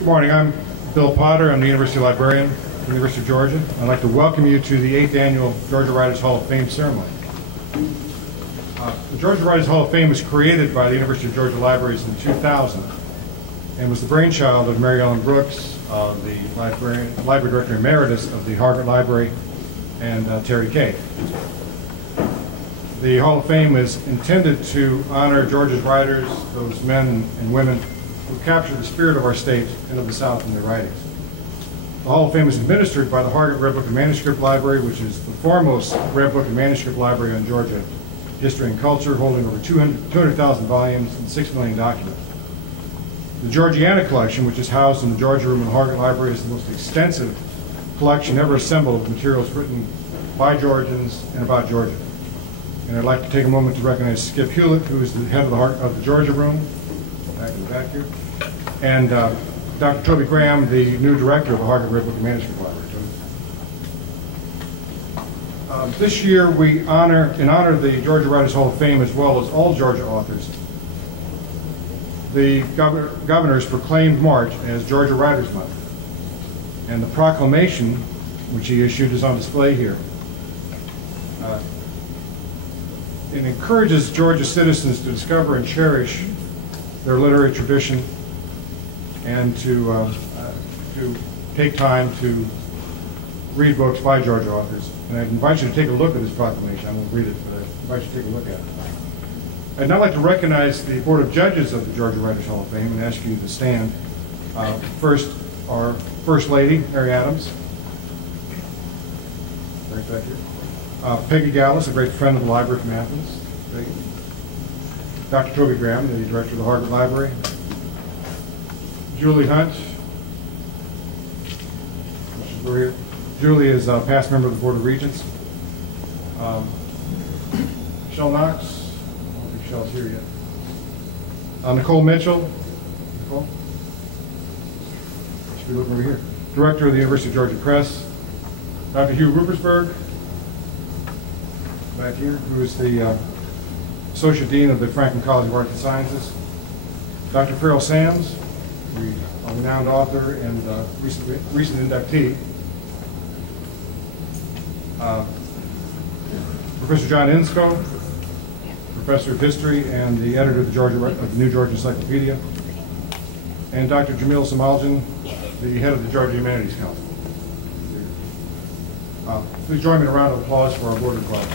Good morning. I'm Bill Potter. I'm the University Librarian at the University of Georgia. I'd like to welcome you to the 8th Annual Georgia Writers Hall of Fame ceremony. The Georgia Writers Hall of Fame was created by the University of Georgia Libraries in 2000 and was the brainchild of Mary Ellen Brooks, the Library Director Emeritus of the Harvard Library, and Terry Kay. The Hall of Fame is intended to honor Georgia's writers, those men and women who capture the spirit of our state and of the South in their writings. The Hall of Fame is administered by the Harvard Red Book and Manuscript Library, which is the foremost Red Book and Manuscript Library on Georgia history and culture, holding over 200,000 volumes and 6 million documents. The Georgiana collection, which is housed in the Georgia Room in the Harvard Library, is the most extensive collection ever assembled of materials written by Georgians and about Georgia. And I'd like to take a moment to recognize Skip Hewlett, who is the head of the Georgia Room, back in the back here, and Dr. Toby Graham, the new director of the Harvard Red Book and Manuscript Library. This year, we honor the Georgia Writers Hall of Fame, as well as all Georgia authors. The governor's proclaimed March as Georgia Writers Month, and the proclamation, which he issued, is on display here. It encourages Georgia citizens to discover and cherish their literary tradition and to take time to read books by Georgia authors. And I invite you to take a look at this proclamation. I won't read it, but I invite you to take a look at it. I'd now like to recognize the Board of Judges of the Georgia Writers Hall of Fame and ask you to stand. First, our First Lady, Mary Adams, right back here. Peggy Gallus, a great friend of the library from Athens. Peggy. Dr. Toby Graham, the director of the Harvard Library. Julie Hunt. We're here. Julie is a past member of the Board of Regents. Michelle Knox. I don't think Michelle's here yet. Nicole Mitchell. Nicole? Should be looking over here. Director of the University of Georgia Press. Dr. Hugh Rupersberg, back here, who is the Associate Dean of the Franklin College of Arts and Sciences. Dr. Farrell Sams, a renowned author and recent inductee. Professor John Insco, Professor of History and the editor of the New Georgia Encyclopedia. And Dr. Jamil Samaljan, the head of the Georgia Humanities Council. Please join me in a round of applause for our Board of Judges.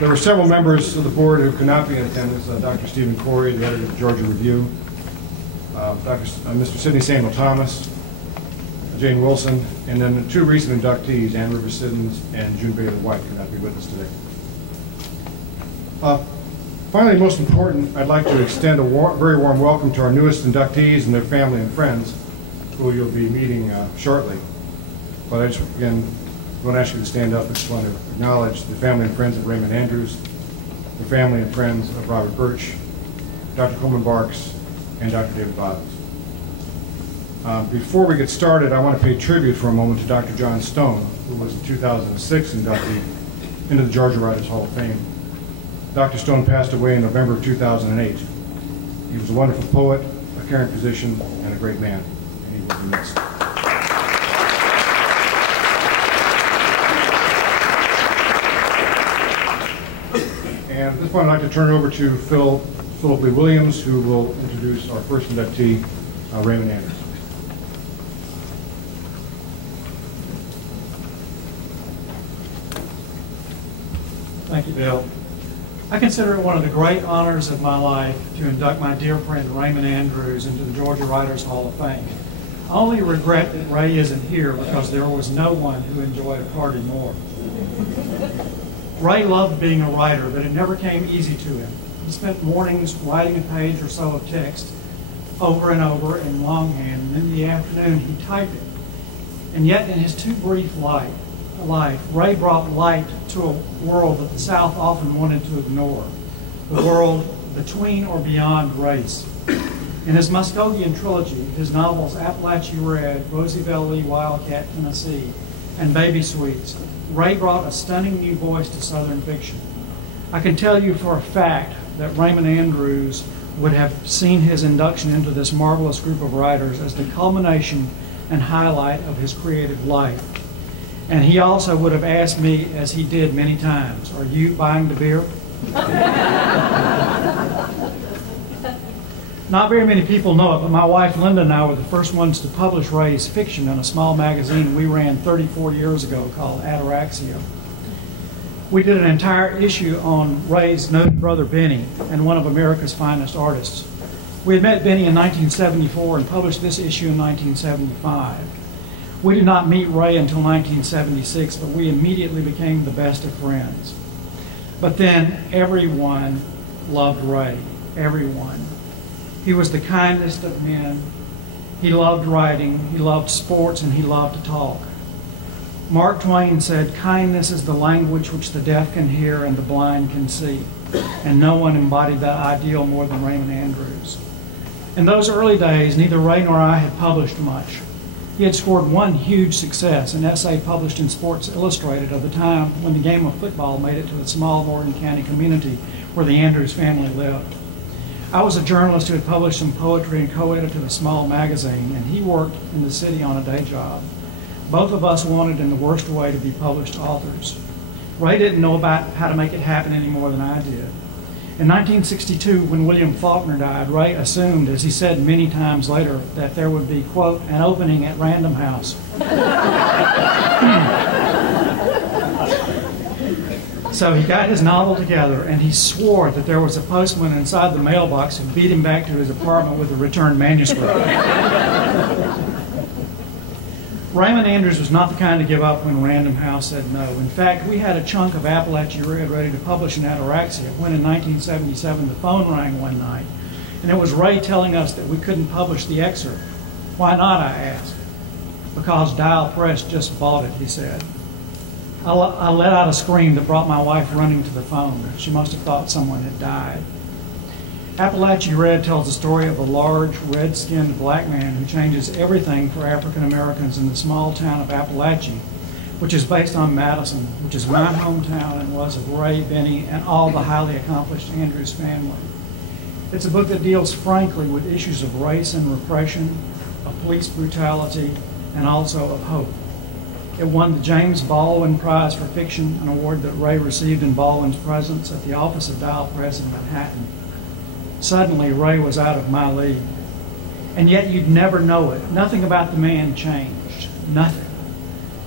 There were several members of the board who could not be in attendance. Dr. Stephen Corey, the editor of the Georgia Review, Mr. Sidney Samuel Thomas, Jane Wilson, and then the two recent inductees, Ann Rivers Siddons and June Bailey White, could not be with us today. Finally, most important, I'd like to extend a very warm welcome to our newest inductees and their family and friends, who you'll be meeting shortly. But I just, again, want to ask you to stand up. I just want to acknowledge the family and friends of Raymond Andrews, the family and friends of Robert Birch, Dr. Coleman Barks, and Dr. David Bottoms. Before we get started, I want to pay tribute for a moment to Dr. John Stone, who was a 2006 inductee into the Georgia Writers Hall of Fame. Dr. Stone passed away in November of 2008. He was a wonderful poet, a caring physician, and a great man, and he will be missed. And at this point, I'd like to turn it over to Philip Lee Williams, who will introduce our first inductee, Raymond Andrews. Thank you, Bill. I consider it one of the great honors of my life to induct my dear friend Raymond Andrews into the Georgia Writers Hall of Fame. I only regret that Ray isn't here because there was no one who enjoyed a party more. Ray loved being a writer, but it never came easy to him. He spent mornings writing a page or so of text over and over in longhand, and in the afternoon he typed it. And yet in his too brief life, Ray brought light to a world that the South often wanted to ignore, the world between or beyond race. In his Muskogean trilogy, his novels Appalachia Red, Roosevelt Lee Wildcat, Tennessee, and Baby Sweets, Ray brought a stunning new voice to Southern fiction. I can tell you for a fact that Raymond Andrews would have seen his induction into this marvelous group of writers as the culmination and highlight of his creative life. And he also would have asked me, as he did many times, "Are you buying the beer?" Not very many people know it, but my wife Linda and I were the first ones to publish Ray's fiction in a small magazine we ran 34 years ago called Ataraxia. We did an entire issue on Ray's noted brother Benny and one of America's finest artists. We had met Benny in 1974 and published this issue in 1975. We did not meet Ray until 1976, but we immediately became the best of friends. But then everyone loved Ray, everyone. He was the kindest of men. He loved writing, he loved sports, and he loved to talk. Mark Twain said, "Kindness is the language which the deaf can hear and the blind can see." And no one embodied that ideal more than Raymond Andrews. In those early days, neither Ray nor I had published much. He had scored one huge success, an essay published in Sports Illustrated of the time when the game of football made it to the small Morgan County community where the Andrews family lived. I was a journalist who had published some poetry and co-edited a small magazine, and he worked in the city on a day job. Both of us wanted in the worst way to be published authors. Ray didn't know about how to make it happen any more than I did. In 1962, when William Faulkner died, Ray assumed, as he said many times later, that there would be, quote, "an opening at Random House." So he got his novel together, and he swore that there was a postman inside the mailbox who beat him back to his apartment with a returned manuscript. Raymond Andrews was not the kind to give up when Random House said no. In fact, we had a chunk of Appalachia Red ready to publish in Ataraxia when in 1977 the phone rang one night, and it was Ray telling us that we couldn't publish the excerpt. "Why not?" I asked. "Because Dial Press just bought it," he said. I let out a scream that brought my wife running to the phone. She must have thought someone had died. Appalachia Red tells the story of a large, red-skinned black man who changes everything for African Americans in the small town of Appalachia, which is based on Madison, which is my hometown and was of Ray, Benny, and all the highly accomplished Andrews family. It's a book that deals frankly with issues of race and repression, of police brutality, and also of hope. It won the James Baldwin Prize for Fiction, an award that Ray received in Baldwin's presence at the office of Dial Press in Manhattan. Suddenly, Ray was out of my league. And yet you'd never know it. Nothing about the man changed. Nothing.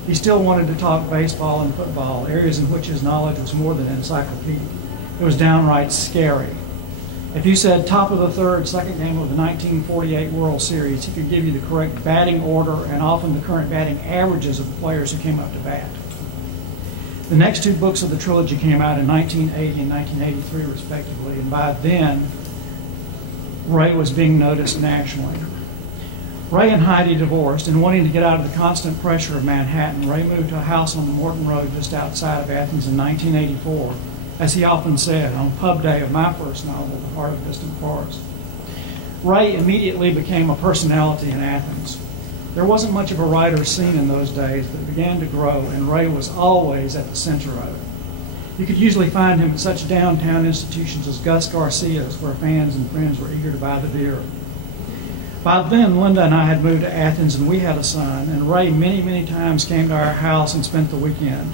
He still wanted to talk baseball and football, areas in which his knowledge was more than encyclopedic. It was downright scary. If you said top of the third, second game of the 1948 World Series, he could give you the correct batting order and often the current batting averages of the players who came up to bat. The next two books of the trilogy came out in 1980 and 1983, respectively, and by then, Ray was being noticed nationally. Ray and Heidi divorced, and wanting to get out of the constant pressure of Manhattan, Ray moved to a house on the Morton Road just outside of Athens in 1984, as he often said, on pub day of my first novel, The Heart of Distant Forest. Ray immediately became a personality in Athens. There wasn't much of a writer scene in those days, but it began to grow, and Ray was always at the center of it. You could usually find him at such downtown institutions as Gus Garcia's, where fans and friends were eager to buy the beer. By then, Linda and I had moved to Athens, and we had a son, and Ray many, many times came to our house and spent the weekend.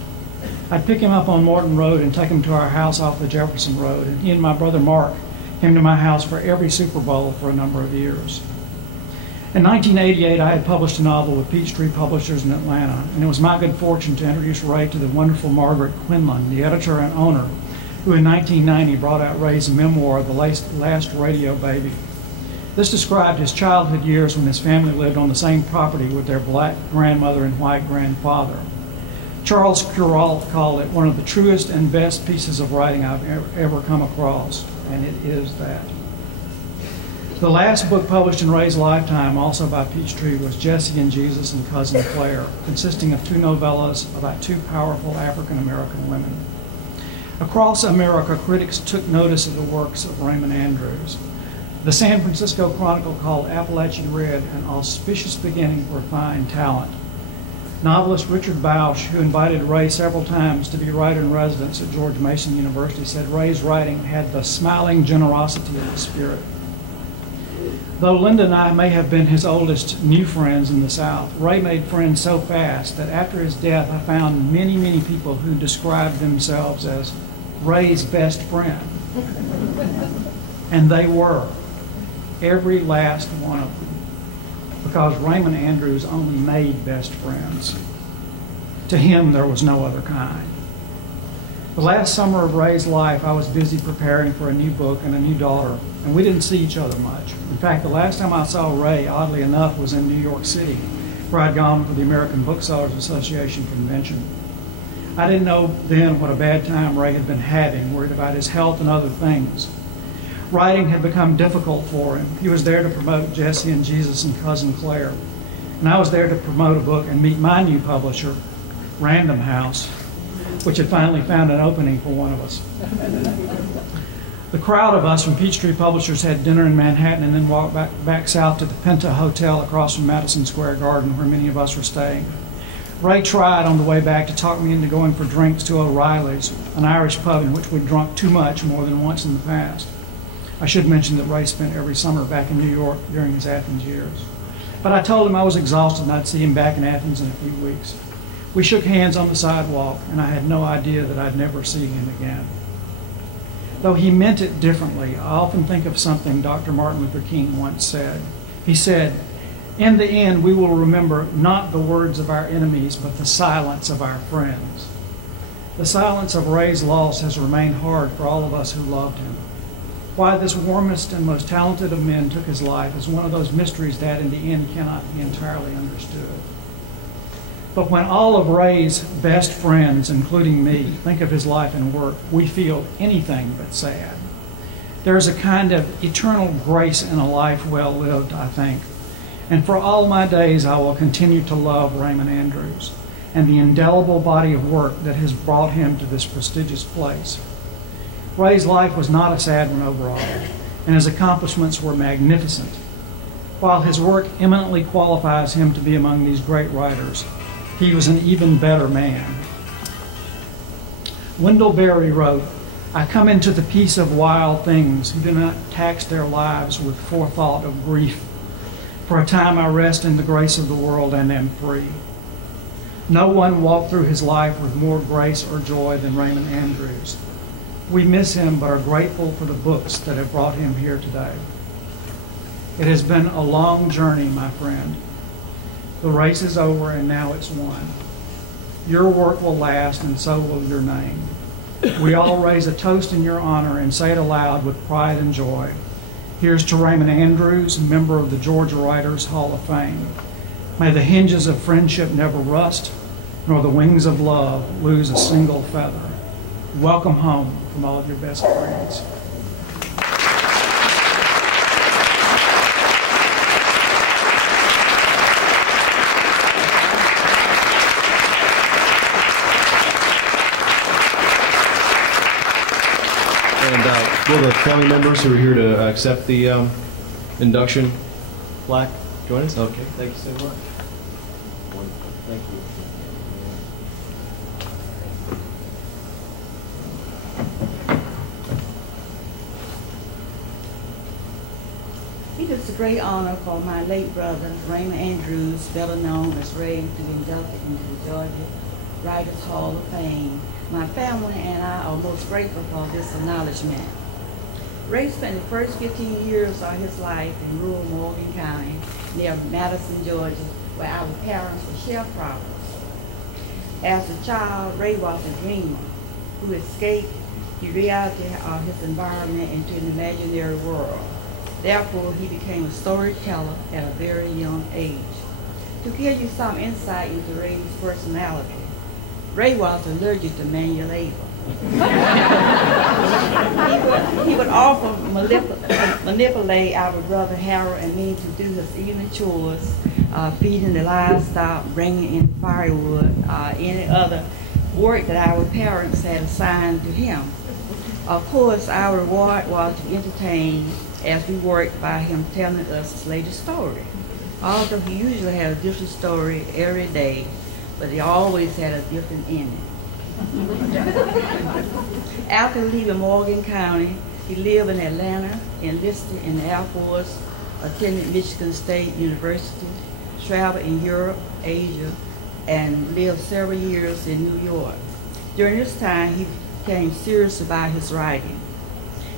I'd pick him up on Morton Road and take him to our house off the Jefferson Road, and he and my brother Mark came to my house for every Super Bowl for a number of years. In 1988, I had published a novel with Peachtree Publishers in Atlanta, and it was my good fortune to introduce Ray to the wonderful Margaret Quinlan, the editor and owner, who in 1990 brought out Ray's memoir, The Last Radio Baby. This described his childhood years when his family lived on the same property with their black grandmother and white grandfather. Charles Kuralt called it one of the truest and best pieces of writing I've ever come across, and it is that. The last book published in Ray's lifetime, also by Peachtree, was Jesse and Jesus and Cousin Claire, consisting of two novellas about two powerful African-American women. Across America, critics took notice of the works of Raymond Andrews. The San Francisco Chronicle called Appalachia Red an auspicious beginning for fine talent. Novelist Richard Bausch, who invited Ray several times to be writer-in-residence at George Mason University, said Ray's writing had the smiling generosity of the spirit. Though Linda and I may have been his oldest new friends in the South, Ray made friends so fast that after his death I found many, many people who described themselves as Ray's best friend. And they were, every last one of them, because Raymond Andrews only made best friends. To him, there was no other kind. The last summer of Ray's life, I was busy preparing for a new book and a new daughter, and we didn't see each other much. In fact, the last time I saw Ray, oddly enough, was in New York City, where I'd gone for the American Booksellers Association convention. I didn't know then what a bad time Ray had been having, worried about his health and other things. Writing had become difficult for him. He was there to promote Jesse and Jesus and Cousin Claire, and I was there to promote a book and meet my new publisher, Random House, which had finally found an opening for one of us. The crowd of us from Peachtree Publishers had dinner in Manhattan and then walked back south to the Penta Hotel across from Madison Square Garden, where many of us were staying. Ray tried on the way back to talk me into going for drinks to O'Reilly's, an Irish pub in which we'd drunk too much more than once in the past. I should mention that Ray spent every summer back in New York during his Athens years. But I told him I was exhausted and I'd see him back in Athens in a few weeks. We shook hands on the sidewalk, and I had no idea that I'd never see him again. Though he meant it differently, I often think of something Dr. Martin Luther King once said. He said, "In the end, we will remember not the words of our enemies, but the silence of our friends." The silence of Ray's loss has remained hard for all of us who loved him. Why this warmest and most talented of men took his life is one of those mysteries that in the end cannot be entirely understood. But when all of Ray's best friends, including me, think of his life and work, we feel anything but sad. There is a kind of eternal grace in a life well lived, I think. And for all my days, I will continue to love Raymond Andrews and the indelible body of work that has brought him to this prestigious place. Ray's life was not a sad one overall, and his accomplishments were magnificent. While his work eminently qualifies him to be among these great writers, he was an even better man. Wendell Berry wrote, "I come into the peace of wild things who do not tax their lives with forethought of grief. For a time I rest in the grace of the world and am free." No one walked through his life with more grace or joy than Raymond Andrews. We miss him but are grateful for the books that have brought him here today. It has been a long journey, my friend. The race is over and now it's won. Your work will last and so will your name. We all raise a toast in your honor and say it aloud with pride and joy. Here's to Raymond Andrews, member of the Georgia Writers Hall of Fame. May the hinges of friendship never rust, nor the wings of love lose a single feather. Welcome home from all of your best friends. And will the family members who are here to accept the induction plaque join us? Okay, thank you so much. Wonderful. Thank you. It is a great honor for my late brother, Raymond Andrews, better known as Ray, to be inducted into the Georgia Writers Hall of Fame. My family and I are most grateful for this acknowledgement. Ray spent the first 15 years of his life in rural Morgan County, near Madison, Georgia, where our parents were sharecroppers. As a child, Ray was a dreamer who escaped the reality of his environment into an imaginary world. Therefore, he became a storyteller at a very young age. To give you some insight into Ray's personality, Ray was allergic to manual labor. he would often manipulate our brother Harold and me to do his evening chores, feeding the livestock, bringing in firewood, any other work that our parents had assigned to him. Of course, our reward was to entertain as we worked by him telling us his latest story. Although he usually had a different story every day, but they always had a different ending. After leaving Morgan County, he lived in Atlanta, enlisted in the Air Force, attended Michigan State University, traveled in Europe, Asia, and lived several years in New York. During this time, he became serious about his writing.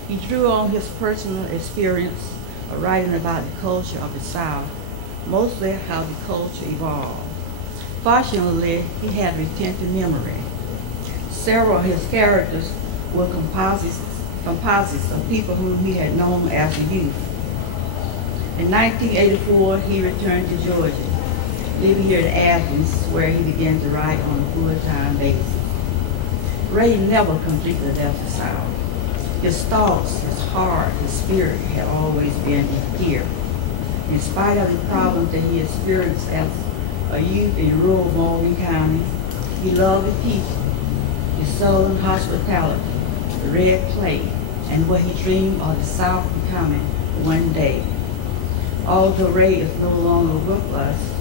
He drew on his personal experience of writing about the culture of the South, mostly how the culture evolved. Fortunately, he had retentive memory. Several of his characters were composites of people whom he had known as a youth. In 1984, he returned to Georgia, living here in Athens, where he began to write on a full-time basis. Ray never completely left the South. His thoughts, his heart, his spirit had always been here. In spite of the problems that he experienced as a youth in rural Morgan County, he loved the people, his southern hospitality, the red clay, and what he dreamed of the South becoming one day. Although Ray is no longer with us,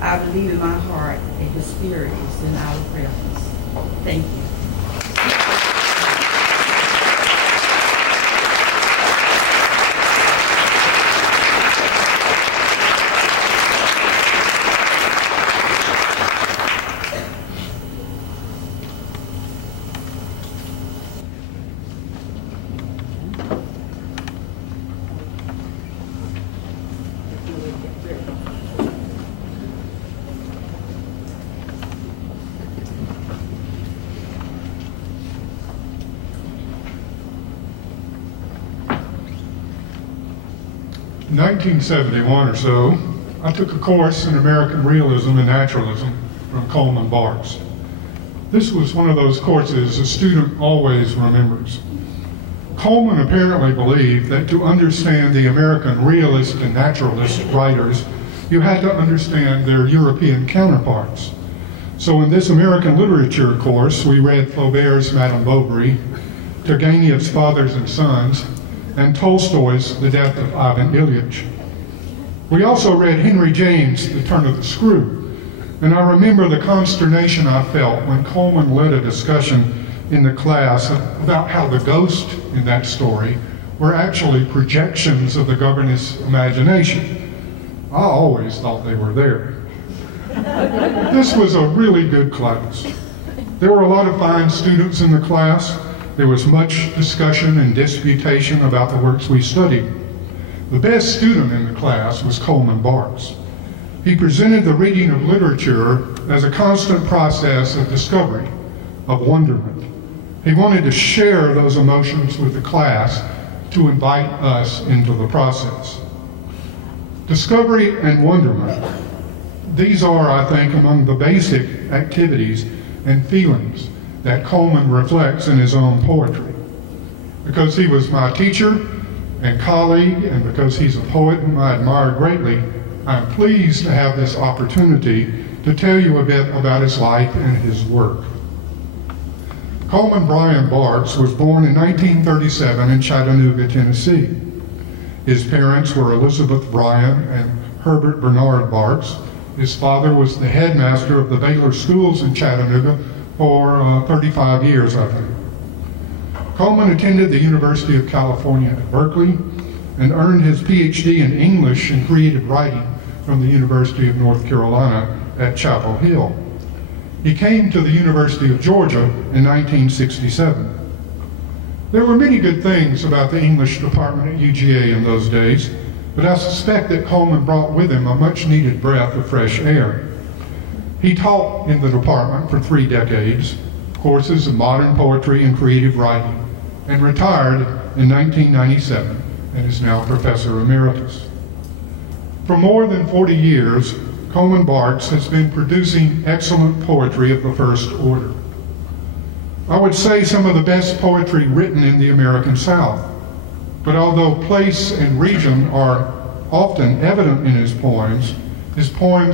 I believe in my heart that his spirit is in our presence. Thank you. In 1971 or so, I took a course in American Realism and Naturalism from Coleman Barks. This was one of those courses a student always remembers. Coleman apparently believed that to understand the American realist and naturalist writers, you had to understand their European counterparts. So in this American literature course, we read Flaubert's Madame Bovary, Turgenev's Fathers and Sons, and Tolstoy's The Death of Ivan Ilyich. We also read Henry James' The Turn of the Screw, and I remember the consternation I felt when Coleman led a discussion in the class about how the ghosts in that story were actually projections of the governess' imagination. I always thought they were there. This was a really good class. There were a lot of fine students in the class. There was much discussion and disputation about the works we studied. The best student in the class was Coleman Barks. He presented the reading of literature as a constant process of discovery, of wonderment. He wanted to share those emotions with the class to invite us into the process. Discovery and wonderment, these are, I think, among the basic activities and feelings that Coleman reflects in his own poetry. Because he was my teacher and colleague, and because he's a poet whom I admire greatly, I'm pleased to have this opportunity to tell you a bit about his life and his work. Coleman Bryan Barks was born in 1937 in Chattanooga, Tennessee. His parents were Elizabeth Bryan and Herbert Bernard Barks. His father was the headmaster of the Baylor Schools in Chattanooga for 35 years, I think. Coleman attended the University of California at Berkeley and earned his PhD in English and creative writing from the University of North Carolina at Chapel Hill. He came to the University of Georgia in 1967. There were many good things about the English department at UGA in those days, but I suspect that Coleman brought with him a much-needed breath of fresh air. He taught in the department for 3 decades, courses of modern poetry and creative writing, and retired in 1997 and is now Professor Emeritus. For more than 40 years, Coleman Barks has been producing excellent poetry of the first order. I would say some of the best poetry written in the American South, but although place and region are often evident in his poems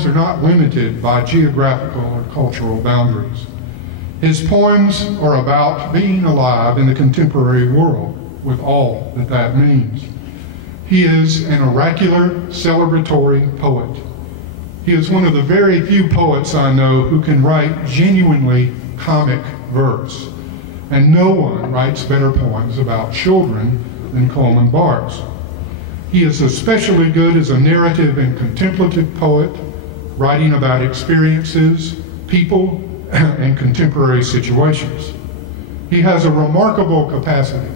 are not limited by geographical or cultural boundaries. His poems are about being alive in the contemporary world, with all that that means. He is an oracular, celebratory poet. He is one of the very few poets I know who can write genuinely comic verse, and no one writes better poems about children than Coleman Barks. He is especially good as a narrative and contemplative poet, writing about experiences, people, and contemporary situations. He has a remarkable capacity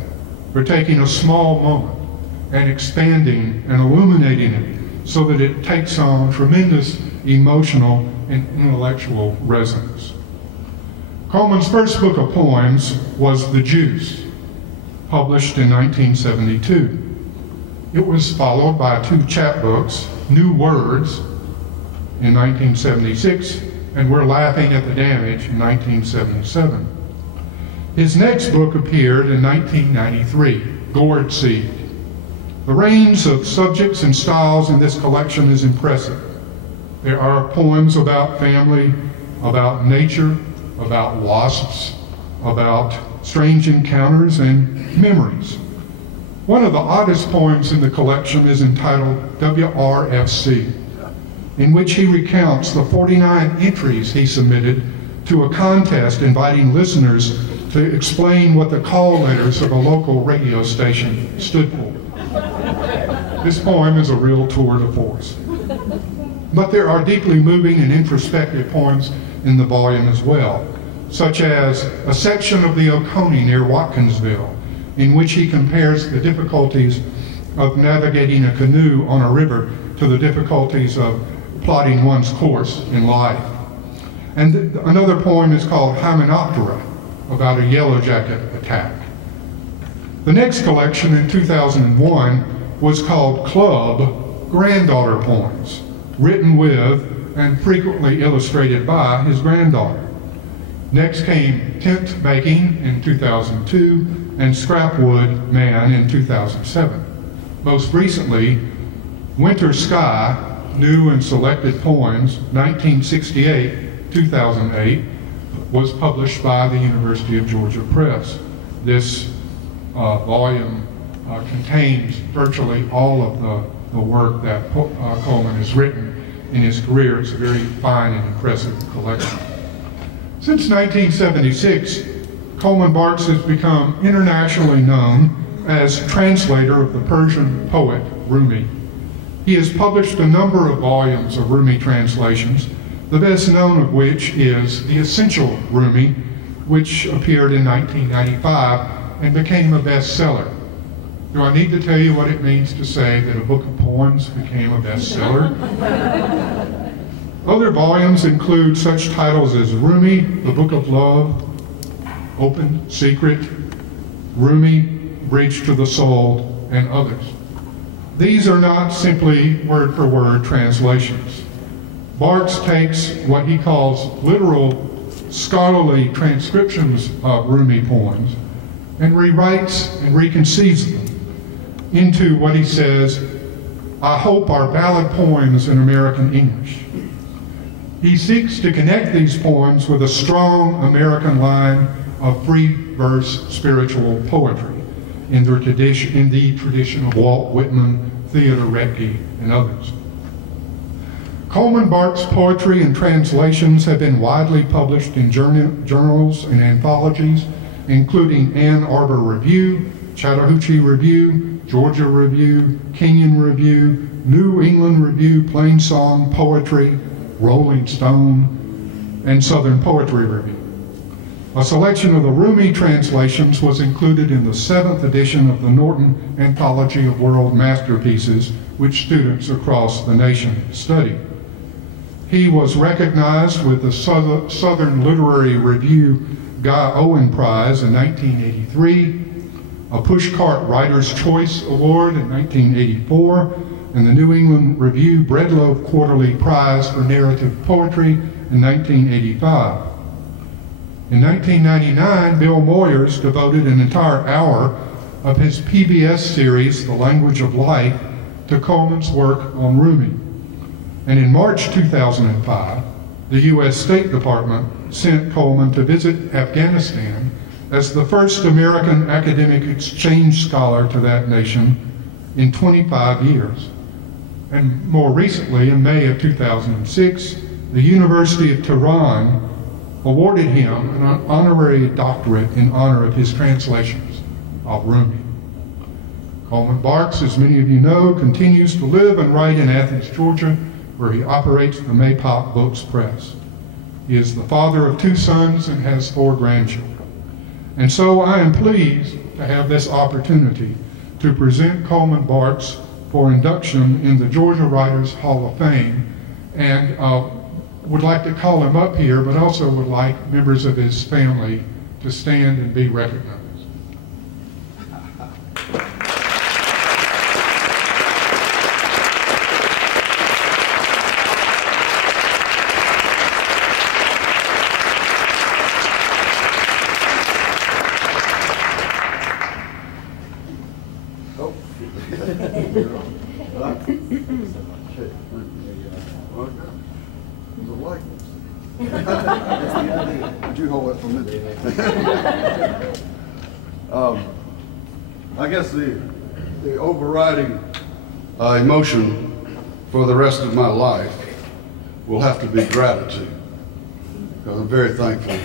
for taking a small moment and expanding and illuminating it so that it takes on tremendous emotional and intellectual resonance. Coleman's first book of poems was The Juice, published in 1972. It was followed by two chapbooks, New Words in 1976, and We're Laughing at the Damage in 1977. His next book appeared in 1993, Gourd Seed. The range of subjects and styles in this collection is impressive. There are poems about family, about nature, about wasps, about strange encounters and memories. One of the oddest poems in the collection is entitled WRFC, in which he recounts the 49 entries he submitted to a contest inviting listeners to explain what the call letters of a local radio station stood for. This poem is a real tour de force. But there are deeply moving and introspective poems in the volume as well, such as a section of the Oconee near Watkinsville, in which he compares the difficulties of navigating a canoe on a river to the difficulties of plotting one's course in life. And another poem is called Hymenoptera, about a yellow jacket attack. The next collection in 2001 was called Club Granddaughter Poems, written with and frequently illustrated by his granddaughter. Next came Tent Baking in 2002 and Scrapwood Man in 2007. Most recently, Winter Sky, New and Selected Poems, 1968-2008, was published by the University of Georgia Press. This volume contains virtually all of the work that Coleman has written in his career. It's a very fine and impressive collection. Since 1976, Coleman Barks has become internationally known as translator of the Persian poet Rumi. He has published a number of volumes of Rumi translations, the best known of which is The Essential Rumi, which appeared in 1995 and became a bestseller. Do I need to tell you what it means to say that a book of poems became a bestseller? Other volumes include such titles as Rumi, The Book of Love, Open Secret, Rumi, Bridge to the Soul, and others. These are not simply word-for-word translations. Barks takes what he calls literal scholarly transcriptions of Rumi poems and rewrites and reconceives them into what he says, I hope are ballad poems in American English. He seeks to connect these poems with a strong American line of free verse spiritual poetry in the tradition of Walt Whitman, Theodore Retke, and others. Coleman Barks' poetry and translations have been widely published in journals and anthologies, including Ann Arbor Review, Chattahoochee Review, Georgia Review, Kenyon Review, New England Review, Plainsong Poetry, Rolling Stone, and Southern Poetry Review. A selection of the Rumi translations was included in the 7th edition of the Norton Anthology of World Masterpieces, which students across the nation study. He was recognized with the Southern Literary Review Guy Owen Prize in 1983, a Pushcart Writer's Choice Award in 1984, and the New England Review Breadloaf Quarterly Prize for Narrative Poetry in 1985. In 1999, Bill Moyers devoted an entire hour of his PBS series, The Language of Life, to Coleman's work on Rumi. And in March 2005, the U.S. State Department sent Coleman to visit Afghanistan as the first American academic exchange scholar to that nation in 25 years. And more recently, in May of 2006, the University of Tehran awarded him an honorary doctorate in honor of his translations of Rumi. Coleman Barks, as many of you know, continues to live and write in Athens, Georgia, where he operates the Maypop Books Press. He is the father of 2 sons and has 4 grandchildren. And so I am pleased to have this opportunity to present Coleman Barks for induction in the Georgia Writers Hall of Fame, and would like to call him up here, but also would like members of his family to stand and be recognized. Would you hold that for me? I guess the overriding emotion for the rest of my life will have to be gratitude, because I'm very thankful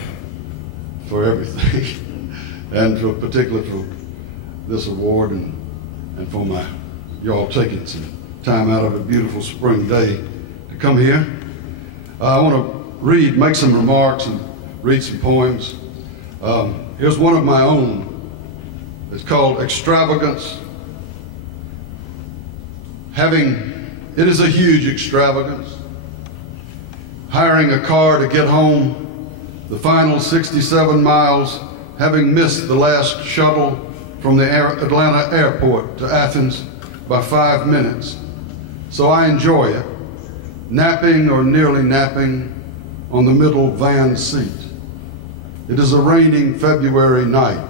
for everything, and particularly for this award and for y'all taking some time out of a beautiful spring day to come here. I want to make some remarks and read some poems. Here's one of my own. It's called Extravagance. It is a huge extravagance. Hiring a car to get home, the final 67 miles, having missed the last shuttle from the Atlanta airport to Athens by 5 minutes. So I enjoy it, napping or nearly napping on the middle van seat. It is a raining February night.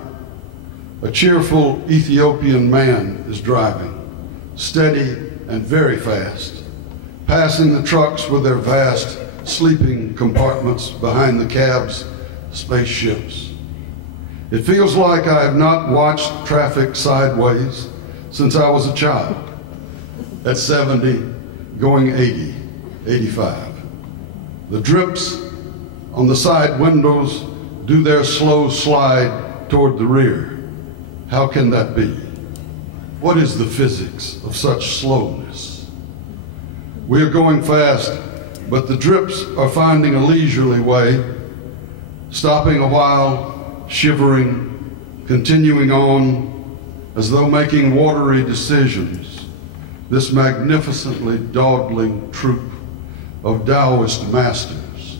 A cheerful Ethiopian man is driving, steady and very fast, passing the trucks with their vast sleeping compartments behind the cabs, spaceships. It feels like I have not watched traffic sideways since I was a child, at 70, going 80, 85. The drips on the side windows do their slow slide toward the rear. How can that be? What is the physics of such slowness? We are going fast, but the drips are finding a leisurely way, stopping a while, shivering, continuing on, as though making watery decisions. This magnificently dawdling troop of Taoist masters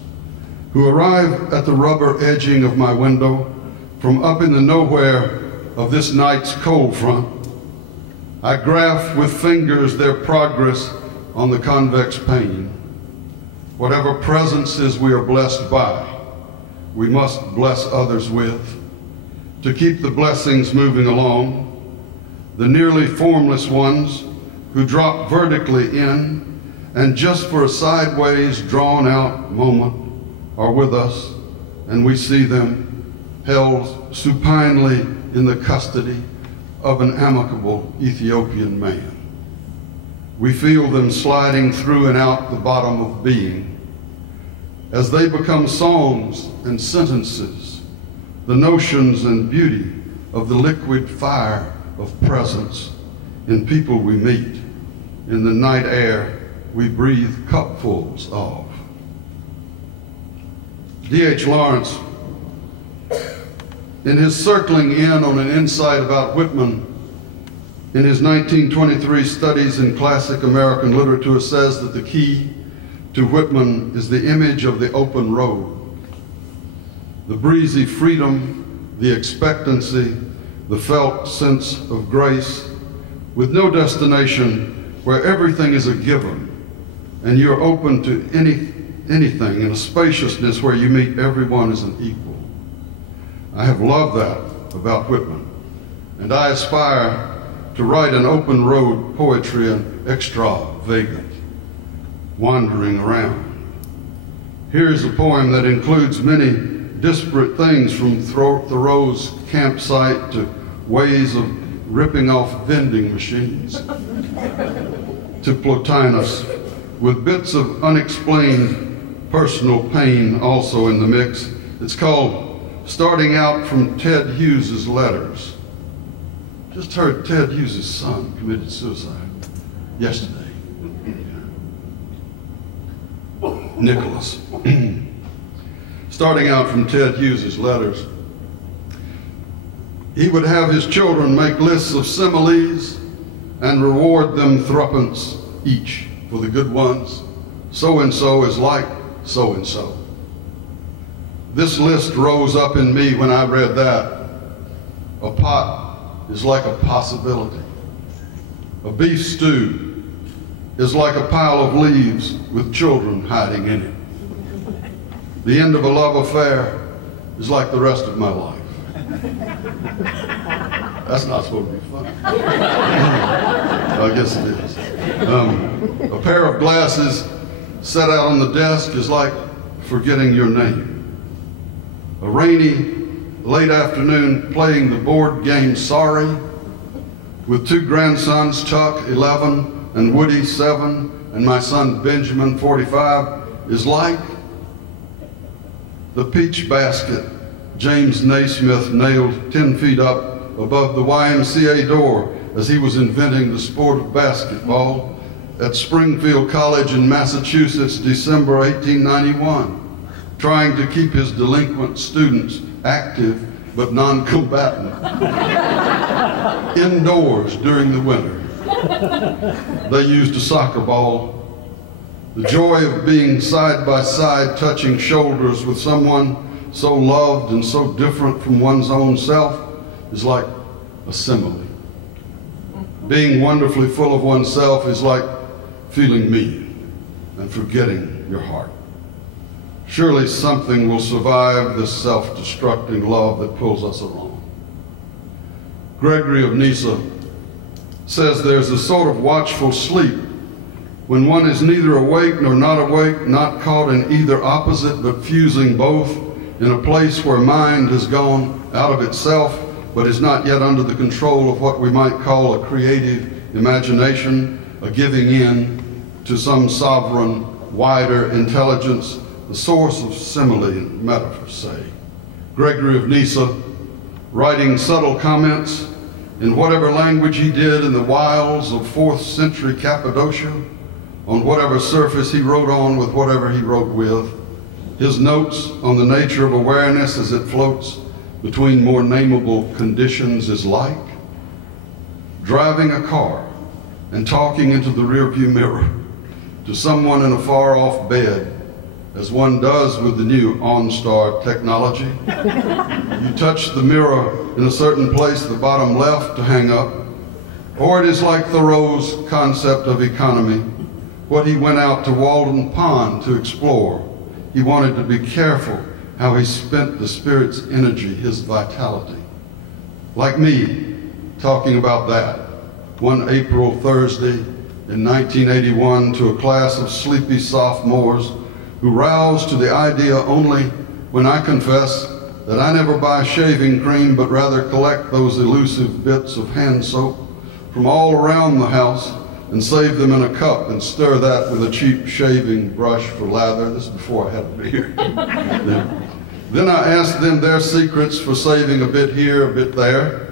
who arrive at the rubber edging of my window from up in the nowhere of this night's cold front. I graph with fingers their progress on the convex pane. Whatever presences we are blessed by, we must bless others with, to keep the blessings moving along. The nearly formless ones who drop vertically in and just for a sideways drawn out moment are with us, and we see them held supinely in the custody of an amicable Ethiopian man. We feel them sliding through and out the bottom of being. As they become songs and sentences, the notions and beauty of the liquid fire of presence in people we meet, in the night air we breathe cupfuls of. D.H. Lawrence, in his circling in on an insight about Whitman, in his 1923 Studies in Classic American Literature, says that the key to Whitman is the image of the open road, the breezy freedom, the expectancy, the felt sense of grace, with no destination, where everything is a given, and you're open to anything, in a spaciousness where you meet everyone as an equal. I have loved that about Whitman, and I aspire to write an open road poetry and extravagant, wandering around. Here's a poem that includes many disparate things, from Thoreau's campsite to ways of ripping off vending machines. to Plotinus, with bits of unexplained personal pain also in the mix. It's called Starting Out from Ted Hughes's Letters. Just heard Ted Hughes's son committed suicide yesterday. Nicholas. Starting out from Ted Hughes's letters. He would have his children make lists of similes and reward them threepence each for the good ones. So-and-so is like so-and-so. This list rose up in me when I read that. A pot is like a possibility. A beef stew is like a pile of leaves with children hiding in it. The end of a love affair is like the rest of my life. That's not supposed to be funny. I guess it is. A pair of glasses set out on the desk is like forgetting your name. A rainy, late afternoon playing the board game Sorry with two grandsons, Chuck, 11, and Woody, 7, and my son Benjamin, 45, is like the peach basket James Naismith nailed 10 feet up above the YMCA door as he was inventing the sport of basketball at Springfield College in Massachusetts, December 1891, trying to keep his delinquent students active but non-combatant indoors during the winter. They used a soccer ball. The joy of being side by side, touching shoulders with someone so loved and so different from one's own self is like a simile. Being wonderfully full of oneself is like feeling mean and forgetting your heart. Surely something will survive this self-destructing love that pulls us along. Gregory of Nyssa says there's a sort of watchful sleep when one is neither awake nor not awake, not caught in either opposite but fusing both, in a place where mind has gone out of itself but is not yet under the control of what we might call a creative imagination, a giving in to some sovereign, wider intelligence, the source of simile and metaphor, say. Gregory of Nyssa, writing subtle comments in whatever language he did in the wilds of 4th century Cappadocia, on whatever surface he wrote on with whatever he wrote with, his notes on the nature of awareness as it floats between more nameable conditions is like driving a car and talking into the rearview mirror to someone in a far-off bed, as one does with the new OnStar technology. You touch the mirror in a certain place, the bottom left, to hang up. Or it is like Thoreau's concept of economy, what he went out to Walden Pond to explore. He wanted to be careful how he spent the spirit's energy, his vitality. Like me, talking about that one April Thursday in 1981 to a class of sleepy sophomores who roused to the idea only when I confess that I never buy shaving cream but rather collect those elusive bits of hand soap from all around the house and save them in a cup and stir that with a cheap shaving brush for lather. This is before I had a beard. Then I asked them their secrets for saving a bit here, a bit there.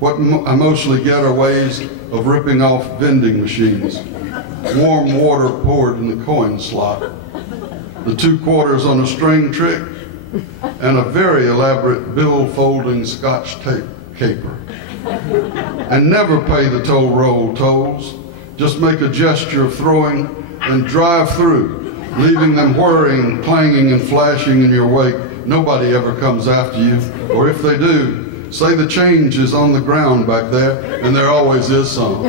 What I mostly get are ways of ripping off vending machines, warm water poured in the coin slot, the 2 quarters on a string trick, and a very elaborate bill-folding Scotch tape caper. And never pay the toll roll tolls. Just make a gesture of throwing and drive through, leaving them whirring, clanging, and flashing in your wake. Nobody ever comes after you, or if they do, say the change is on the ground back there, and there always is some.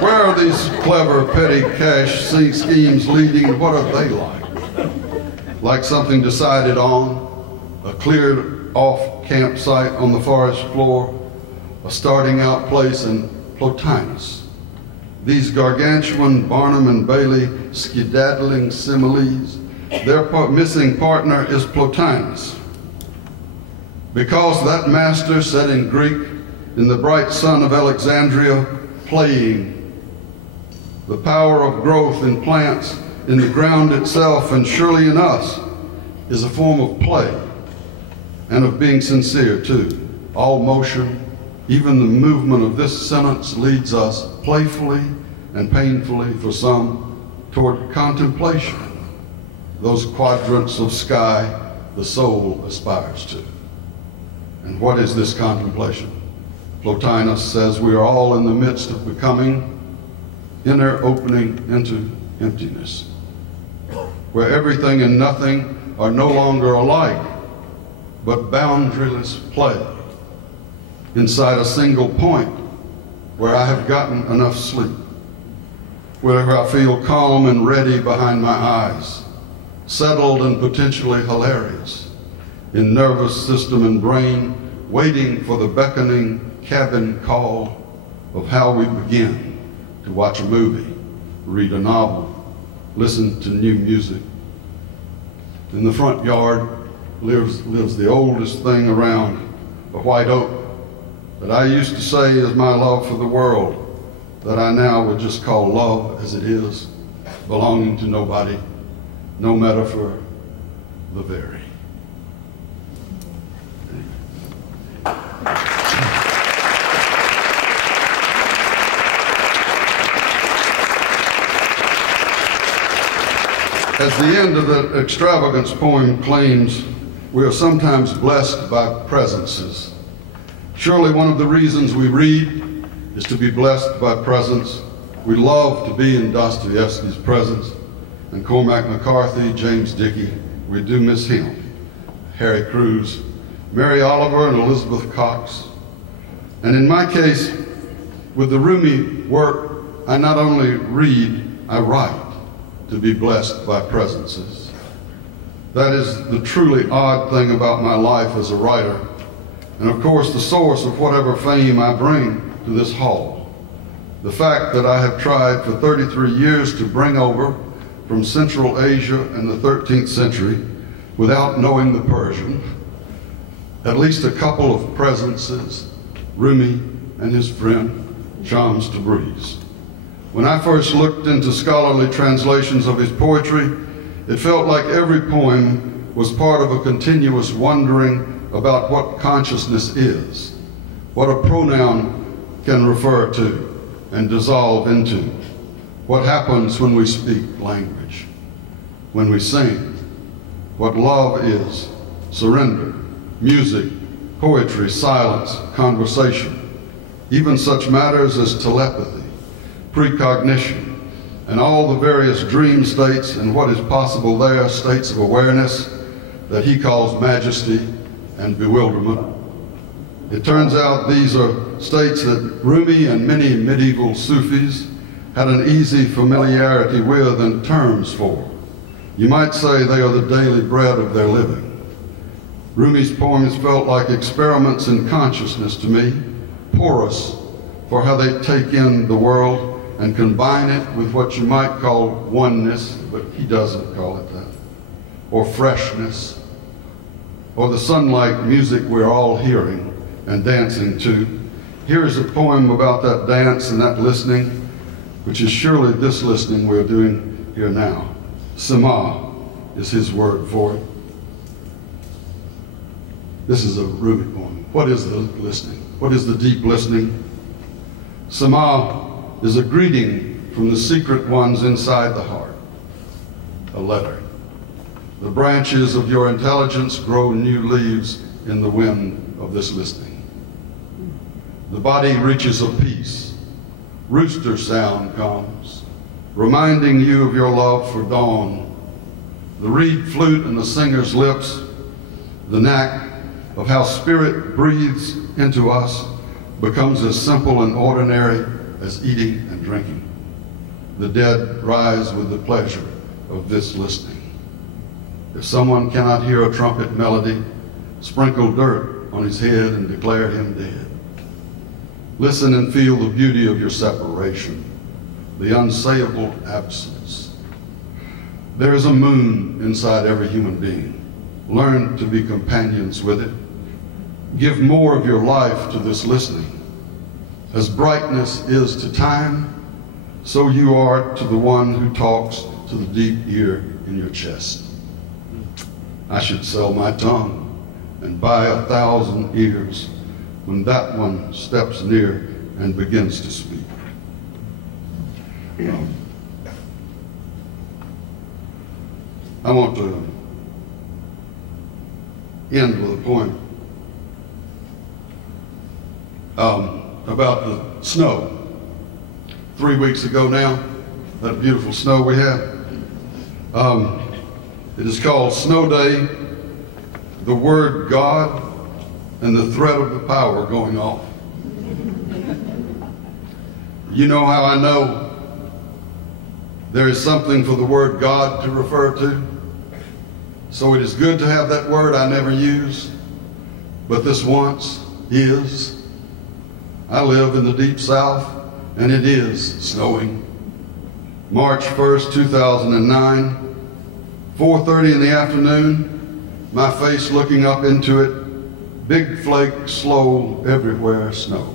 Where are these clever petty cash schemes leading? What are they like? Like something decided on, a cleared off campsite on the forest floor, a starting out place in Plotinus. These gargantuan Barnum and Bailey skedaddling similes, their missing partner is Plotinus. Because that master said in Greek, in the bright sun of Alexandria, playing. The power of growth in plants, in the ground itself, and surely in us, is a form of play and of being sincere too. All motion, even the movement of this sentence, leads us playfully and painfully for some toward contemplation, those quadrants of sky the soul aspires to. And what is this contemplation? Plotinus says we are all in the midst of becoming, inner opening into emptiness, where everything and nothing are no longer alike, but boundaryless play inside a single point where I have gotten enough sleep, where I feel calm and ready behind my eyes, settled and potentially hilarious, in nervous system and brain, waiting for the beckoning cabin call of how we begin to watch a movie, read a novel, listen to new music. In the front yard lives the oldest thing around, a white oak that I used to say is my love for the world, that I now would just call love as it is, belonging to nobody, no metaphor, the very. As the end of the extravagance poem claims, we are sometimes blessed by presences. Surely one of the reasons we read is to be blessed by presence. We love to be in Dostoevsky's presence, and Cormac McCarthy, James Dickey, we do miss him. Harry Crews, Mary Oliver, and Elizabeth Cox. And in my case, with the Rumi work, I not only read, I write to be blessed by presences. That is the truly odd thing about my life as a writer, and of course the source of whatever fame I bring to this hall. The fact that I have tried for 33 years to bring over from Central Asia in the 13th century, without knowing the Persian, at least a couple of presences, Rumi and his friend Shams Tabriz. When I first looked into scholarly translations of his poetry, it felt like every poem was part of a continuous wondering about what consciousness is, what a pronoun can refer to and dissolve into, what happens when we speak language, when we sing, what love is, surrender, music, poetry, silence, conversation, even such matters as telepathy, precognition, and all the various dream states and what is possible there, states of awareness that he calls majesty and bewilderment. It turns out these are states that Rumi and many medieval Sufis had an easy familiarity with and terms for. You might say they are the daily bread of their living. Rumi's poems felt like experiments in consciousness to me, porous for how they take in the world and combine it with what you might call oneness, but he doesn't call it that, or freshness, or the sun-like music we're all hearing and dancing to. Here's a poem about that dance and that listening, which is surely this listening we're doing here now. Sema is his word for it. This is a Rumi poem. What is the listening? What is the deep listening? Sema is a greeting from the secret ones inside the heart, a letter. The branches of your intelligence grow new leaves in the wind of this listening. The body reaches a peace. Rooster sound comes, reminding you of your love for dawn. The reed flute in the singer's lips, the knack of how spirit breathes into us, becomes as simple and ordinary as eating and drinking. The dead rise with the pleasure of this listening. If someone cannot hear a trumpet melody, sprinkle dirt on his head and declare him dead. Listen and feel the beauty of your separation, the unsayable absence. There is a moon inside every human being. Learn to be companions with it. Give more of your life to this listening. As brightness is to time, so you are to the one who talks to the deep ear in your chest. I should sell my tongue and buy 1,000 ears when that one steps near and begins to speak. I want to end with a point about the snow. 3 weeks ago now, that beautiful snow we had. It is called Snow Day, the word God and the threat of the power going off. You know how I know there is something for the word God to refer to? So it is good to have that word I never use, but this once is. I live in the deep south, and it is snowing. March 1st, 2009, 4:30 in the afternoon, my face looking up into it, big flake, slow, everywhere snow.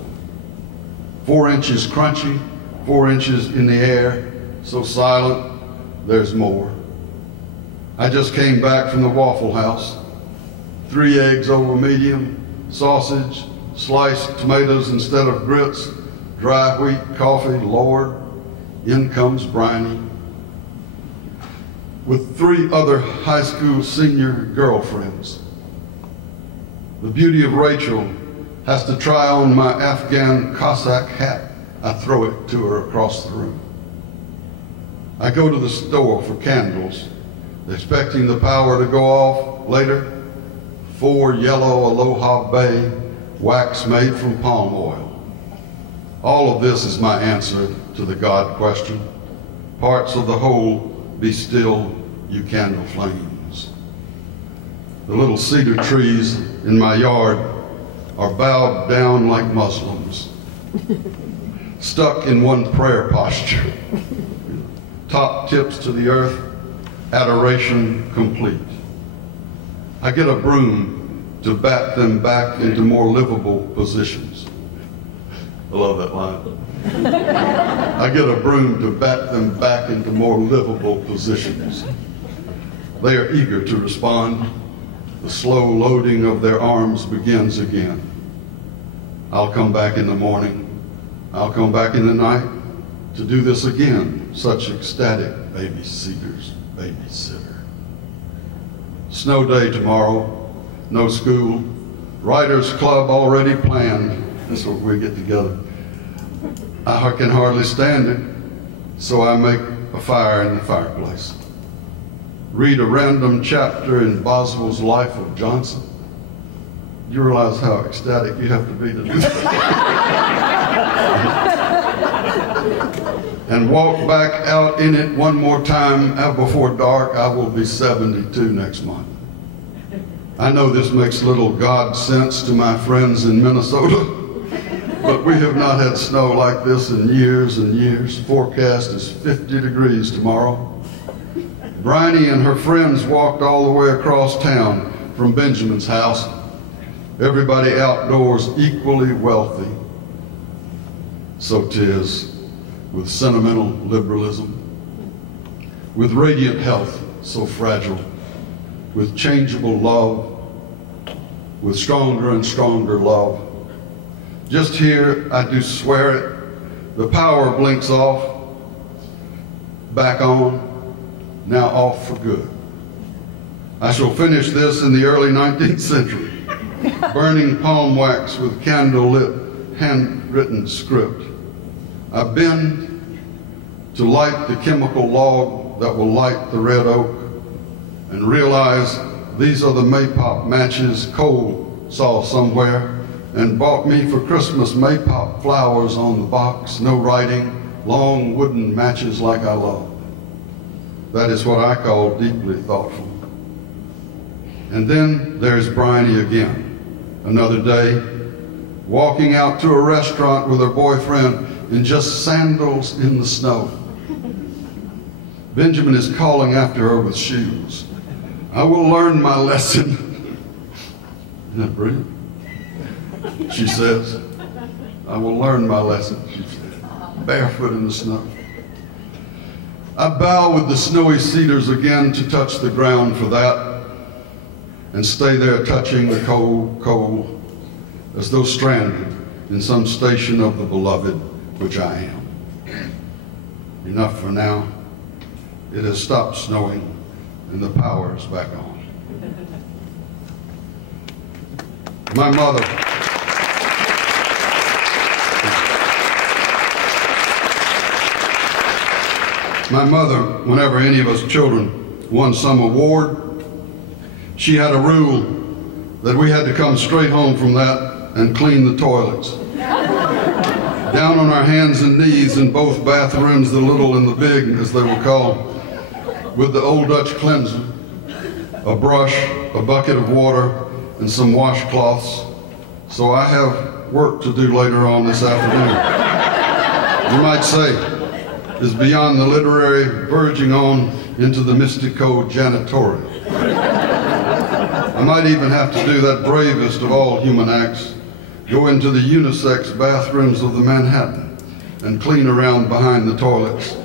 4 inches crunchy, 4 inches in the air, so silent, there's more. I just came back from the Waffle House. 3 eggs over medium, sausage, sliced tomatoes instead of grits, dry wheat coffee, Lord, in comes Bryony, with 3 other high school senior girlfriends. The beauty of Rachel has to try on my Afghan Cossack hat. I throw it to her across the room. I go to the store for candles, expecting the power to go off later. 4 yellow Aloha Bay wax made from palm oil. All of this is my answer to the God question. Parts of the whole, be still, you candle flames. The little cedar trees in my yard are bowed down like Muslims, stuck in one prayer posture. Top tips to the earth, adoration complete. I get a broom to bat them back into more livable positions. I love that line. I get a broom to bat them back into more livable positions. They are eager to respond. The slow loading of their arms begins again. I'll come back in the morning. I'll come back in the night to do this again. Such ecstatic baby cedars, babysitter. Snow day tomorrow. No school. Writers Club already planned. This is where we get together. I can hardly stand it, so I make a fire in the fireplace. Read a random chapter in Boswell's Life of Johnson. You realize how ecstatic you have to be to do that. And walk back out in it one more time before dark. I will be 72 next month. I know this makes little God sense to my friends in Minnesota, but we have not had snow like this in years and years. Forecast is 50 degrees tomorrow. Bryony and her friends walked all the way across town from Benjamin's house. Everybody outdoors equally wealthy. So 'tis with sentimental liberalism, with radiant health so fragile, with changeable love, with stronger and stronger love. Just here, I do swear it, the power blinks off, back on, now off for good. I shall finish this in the early 19th century, burning palm wax with candle-lit, handwritten script. I bend to light the chemical log that will light the red oak, and realize these are the Maypop matches Cole saw somewhere and bought me for Christmas. Maypop flowers on the box, no writing, long wooden matches like I love. That is what I call deeply thoughtful. And then there's Bryony again. Another day, walking out to a restaurant with her boyfriend in just sandals in the snow. Benjamin is calling after her with shoes. I will learn my lesson. Isn't that brilliant? She says, I will learn my lesson, she said, barefoot in the snow. I bow with the snowy cedars again to touch the ground for that, and stay there touching the cold, cold, as though stranded in some station of the beloved, which I am. Enough for now. It has stopped snowing, and the power is back on. My mother. My mother, whenever any of us children won some award, she had a rule that we had to come straight home from that and clean the toilets. Down on our hands and knees in both bathrooms, the little and the big, as they were called, with the old Dutch cleanser, a brush, a bucket of water, and some washcloths. So I have work to do later on this afternoon. You might say, is beyond the literary, verging on into the mystico janitorial. I might even have to do that bravest of all human acts, go into the unisex bathrooms of the Manhattan and clean around behind the toilets,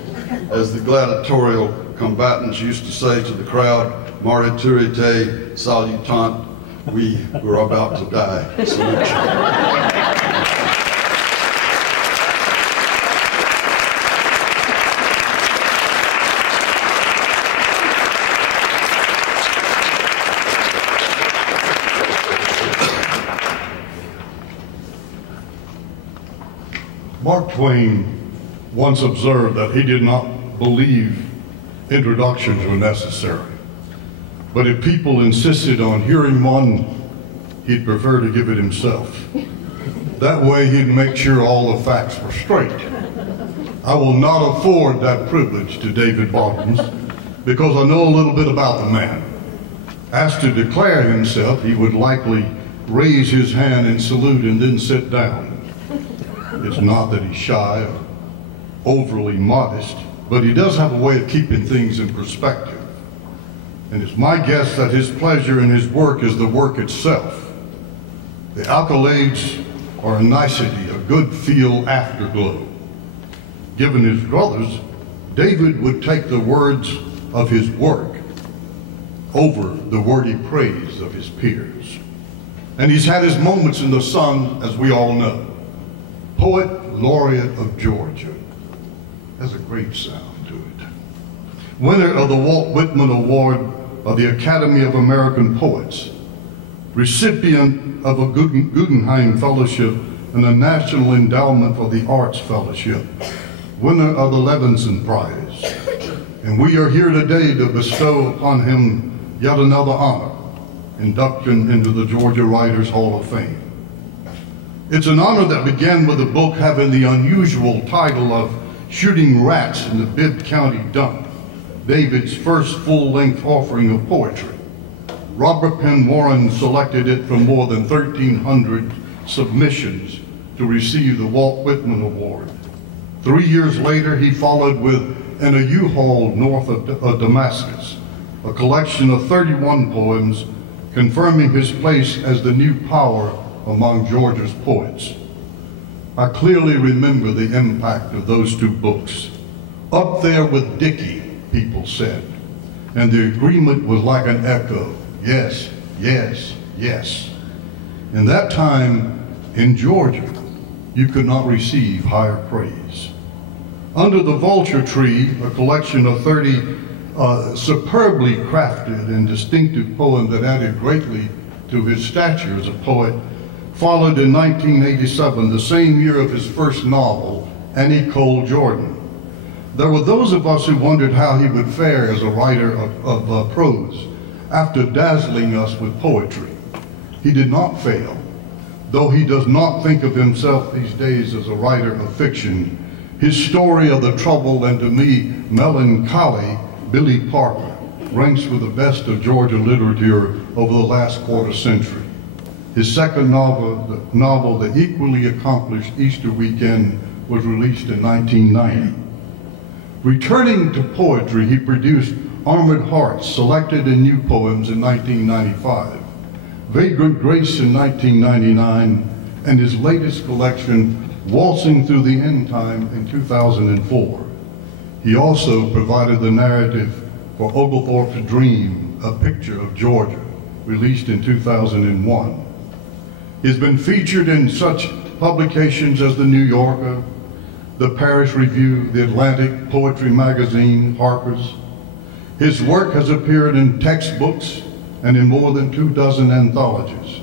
as the gladiatorial combatants used to say to the crowd, Mariturite salutant, we were about to die. Salute you. Mark Twain once observed that he did not believe introductions were necessary, but if people insisted on hearing one, he'd prefer to give it himself. That way he'd make sure all the facts were straight. I will not afford that privilege to David Bottoms because I know a little bit about the man. Asked to declare himself, he would likely raise his hand and salute and then sit down. It's not that he's shy or overly modest, but he does have a way of keeping things in perspective. And it's my guess that his pleasure in his work is the work itself. The accolades are a nicety, a good feel afterglow. Given his brothers, David would take the words of his work over the wordy praise of his peers. And he's had his moments in the sun, as we all know. Poet Laureate of Georgia. Has a great sound to it. Winner of the Walt Whitman Award of the Academy of American Poets. Recipient of a Guggenheim Fellowship and a National Endowment for the Arts Fellowship. Winner of the Levinson Prize. And we are here today to bestow upon him yet another honor, induction into the Georgia Writers Hall of Fame. It's an honor that began with the book having the unusual title of Shooting Rats in the Bibb County Dump, David's first full-length offering of poetry. Robert Penn Warren selected it from more than 1,300 submissions to receive the Walt Whitman Award. 3 years later, he followed with In a U-Haul North of Damascus, a collection of 31 poems confirming his place as the new power among Georgia's poets. I clearly remember the impact of those two books. Up there with Dickie, people said, and the agreement was like an echo. Yes, yes, yes. In that time, in Georgia, you could not receive higher praise. Under the Vulture Tree, a collection of 30 superbly crafted and distinctive poems that added greatly to his stature as a poet, followed in 1987, the same year of his first novel, Annie Cole Jordan. There were those of us who wondered how he would fare as a writer of prose after dazzling us with poetry. He did not fail, though he does not think of himself these days as a writer of fiction. His story of the troubled and, to me, melancholy Billy Parker ranks with the best of Georgia literature over the last quarter century. His second novel, the equally accomplished Easter Weekend, was released in 1990. Returning to poetry, he produced Armored Hearts, selected in New Poems in 1995, Vagrant Grace in 1999, and his latest collection, Waltzing Through the End Time in 2004. He also provided the narrative for Oglethorpe's Dream, A Picture of Georgia, released in 2001. He's been featured in such publications as The New Yorker, the Paris Review, The Atlantic, Poetry Magazine, Harper's. His work has appeared in textbooks and in more than 24 anthologies.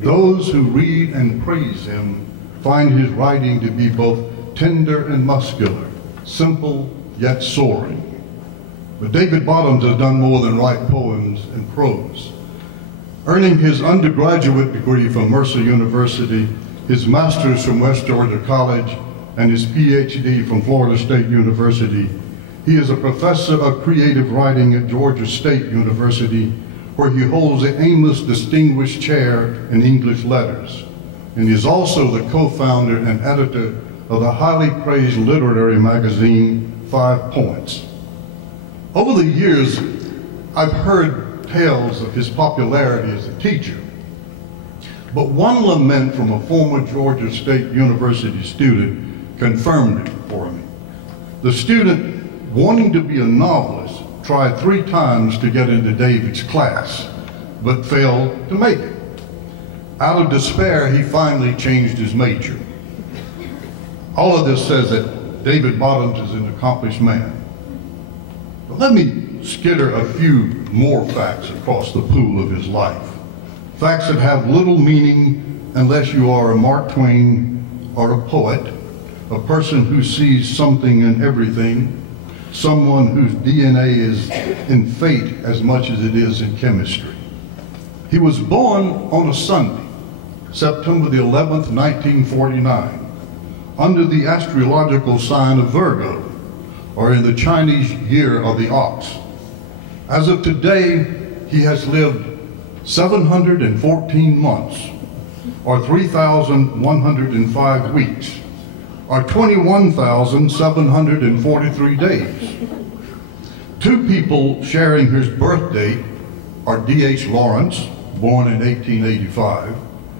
Those who read and praise him find his writing to be both tender and muscular, simple yet soaring. But David Bottoms has done more than write poems and prose. Earning his undergraduate degree from Mercer University, his master's from West Georgia College, and his PhD from Florida State University, he is a professor of creative writing at Georgia State University, where he holds the Amos Distinguished Chair in English Letters. And he is also the co-founder and editor of the highly praised literary magazine, 5 Points. Over the years, I've heard tales of his popularity as a teacher, but one lament from a former Georgia State University student confirmed it for me. The student, wanting to be a novelist, tried 3 times to get into David's class, but failed to make it. Out of despair, he finally changed his major. All of this says that David Bottoms is an accomplished man. But let me skitter a few more facts across the pool of his life. Facts that have little meaning unless you are a Mark Twain or a poet, a person who sees something in everything, someone whose DNA is in fate as much as it is in chemistry. He was born on a Sunday, September the 11th, 1949, under the astrological sign of Virgo, or in the Chinese year of the ox. As of today, he has lived 714 months, or 3,105 weeks, or 21,743 days. 2 people sharing his birth date are D.H. Lawrence, born in 1885,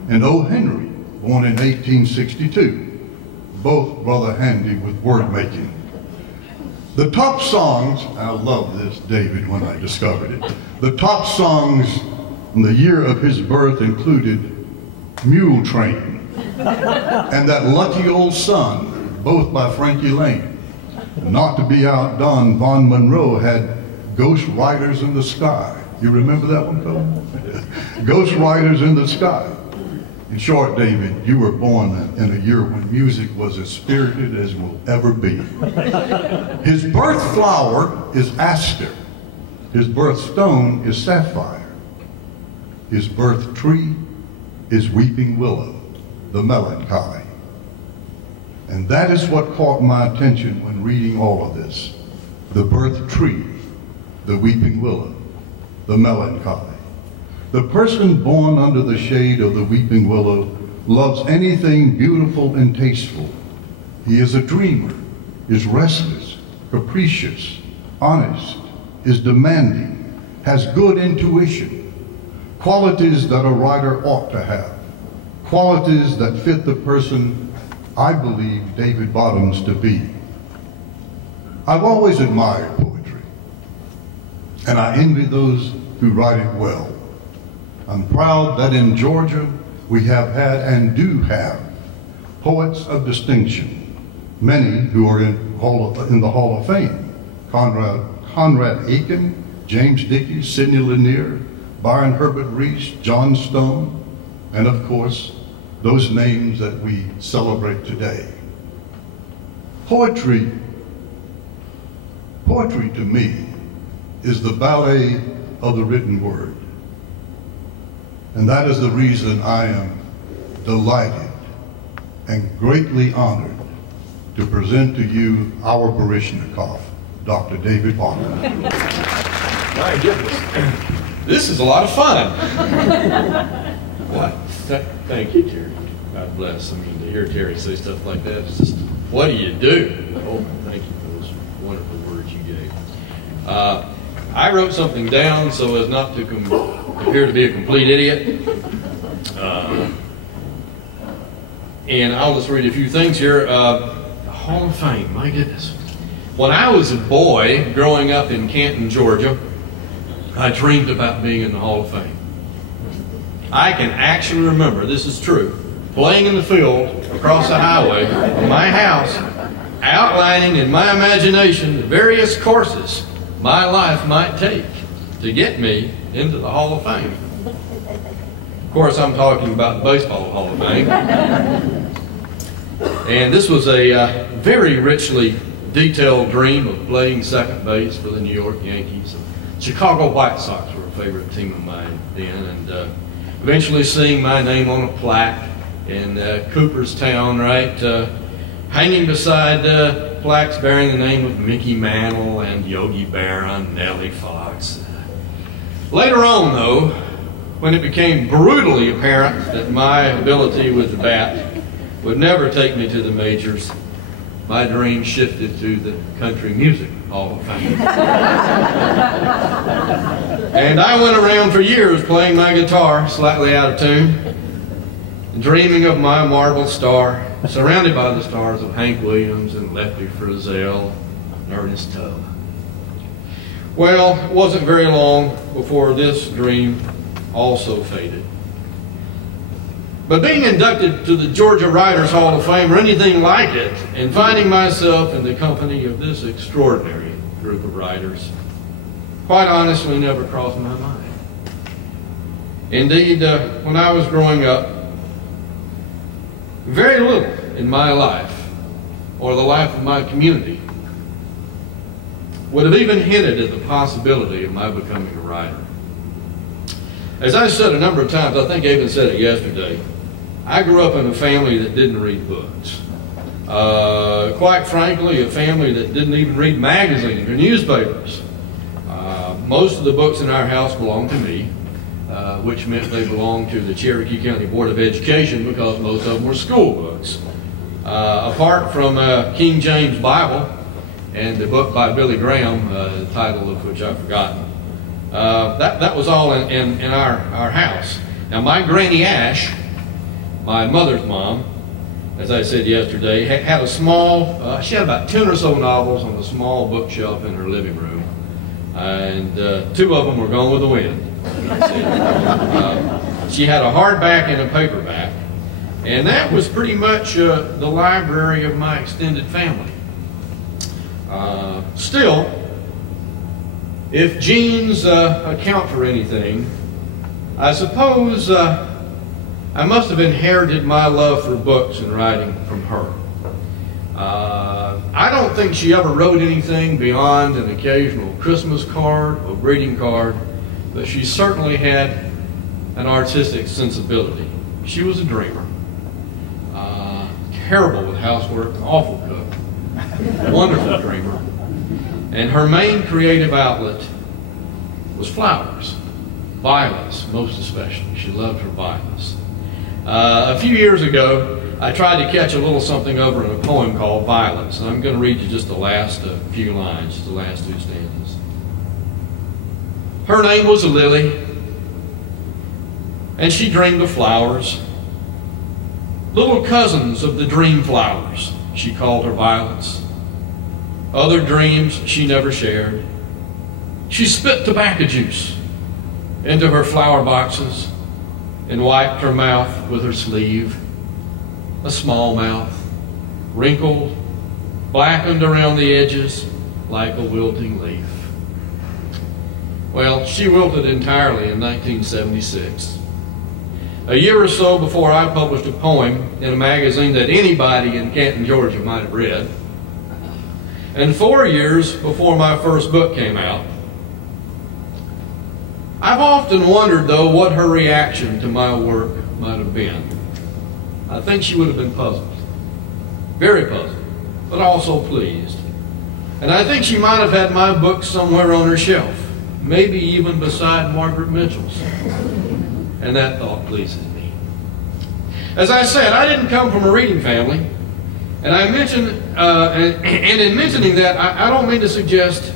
and O. Henry, born in 1862, both rather handy with word making. The top songs, I love this, David, when I discovered it. The top songs in the year of his birth included Mule Train and That Lucky Old Sun, both by Frankie Lane. Not to be outdone, Vaughn Monroe had Ghost Riders in the Sky. You remember that one, Phil? Ghost Riders in the Sky. In short, David, you were born in a year when music was as spirited as will ever be. His birth flower is aster. His birth stone is sapphire. His birth tree is weeping willow, the melancholy. And that is what caught my attention when reading all of this. The birth tree, the weeping willow, the melancholy. The person born under the shade of the weeping willow loves anything beautiful and tasteful. He is a dreamer, is restless, capricious, honest, is demanding, has good intuition, qualities that a writer ought to have, qualities that fit the person I believe David Bottoms to be. I've always admired poetry, and I envy those who write it well. I'm proud that in Georgia we have had and do have poets of distinction, many who are in the Hall of Fame. Conrad Aiken, James Dickey, Sidney Lanier, Byron Herbert Reese, John Stone, and of course, those names that we celebrate today. Poetry to me is the ballet of the written word. And that is the reason I am delighted and greatly honored to present to you our Baryshnikov, Dr. David Bottoms. My goodness, this is a lot of fun. What? Thank you, Terry. God bless. I mean, to hear Terry say stuff like that, it's just, what do you do? Oh, thank you for those wonderful words you gave. I wrote something down so as not to appear to be a complete idiot. And I'll just read a few things here. Hall of Fame, my goodness. When I was a boy growing up in Canton, Georgia, I dreamed about being in the Hall of Fame. I can actually remember, this is true, playing in the field across the highway from my house, outlining in my imagination the various courses my life might take to get me into the Hall of Fame. Of course, I'm talking about the Baseball Hall of Fame. And this was a very richly detailed dream of playing second base for the New York Yankees. Chicago White Sox were a favorite team of mine then, and eventually seeing my name on a plaque in Cooperstown, right, hanging beside plaques bearing the name of Mickey Mantle and Yogi Berra and Nellie Fox. Later on, though, when it became brutally apparent that my ability with the bat would never take me to the majors, my dream shifted to the Country Music Hall of Fame. And I went around for years playing my guitar slightly out of tune, dreaming of my marble star, surrounded by the stars of Hank Williams and Lefty Frizzell and Ernest Tubb. Well, it wasn't very long before this dream also faded. But being inducted to the Georgia Writers Hall of Fame or anything like it, and finding myself in the company of this extraordinary group of writers, quite honestly never crossed my mind. Indeed, when I was growing up, very little in my life, or the life of my community, would have even hinted at the possibility of my becoming a writer. As I said a number of times, I think I even said it yesterday, I grew up in a family that didn't read books. Quite frankly, a family that didn't even read magazines or newspapers. Most of the books in our house belonged to me, which meant they belonged to the Cherokee County Board of Education because most of them were school books. Apart from King James Bible and the book by Billy Graham, the title of which I've forgotten, that was all in our house. Now, my Granny Ash, my mother's mom, as I said yesterday, had a small, she had about 10 or so novels on a small bookshelf in her living room, and 2 of them were gone with the wind. She had a hardback and a paperback, and that was pretty much the library of my extended family. Still, if genes account for anything, I suppose I must have inherited my love for books and writing from her. I don't think she ever wrote anything beyond an occasional Christmas card or greeting card, but she certainly had an artistic sensibility. She was a dreamer. Terrible with housework, awful cook, wonderful dreamer. And her main creative outlet was flowers, violets most especially. She loved her violets. A few years ago, I tried to catch a little something over in a poem called Violets, and I'm going to read you just the last few lines, just the last 2 stanzas. Her name was a lily, and she dreamed of flowers, little cousins of the dream flowers, she called her violets. Other dreams she never shared. She spit tobacco juice into her flower boxes and wiped her mouth with her sleeve. A small mouth, wrinkled, blackened around the edges like a wilting leaf. Well, she wilted entirely in 1976. A year or so before I published a poem in a magazine that anybody in Canton, Georgia might have read. And 4 years before my first book came out. I've often wondered, though, what her reaction to my work might have been. I think she would have been puzzled, very puzzled, but also pleased. And I think she might have had my book somewhere on her shelf, maybe even beside Margaret Mitchell's. And that thought pleases me. As I said, I didn't come from a reading family. And I mentioned, and in mentioning that, I don't mean to suggest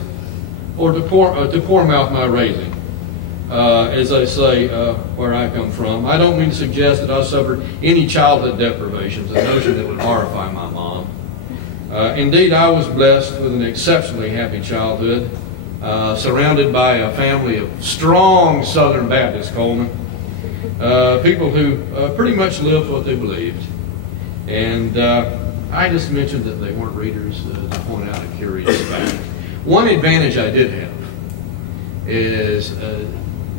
or to poor mouth my raising. as I say, where I come from. I don't mean to suggest that I suffered any childhood deprivations, a notion that would horrify my mom. Indeed, I was blessed with an exceptionally happy childhood, surrounded by a family of strong Southern Baptist Coleman, people who pretty much lived what they believed. And I just mentioned that they weren't readers to point out a curious fact. One advantage I did have is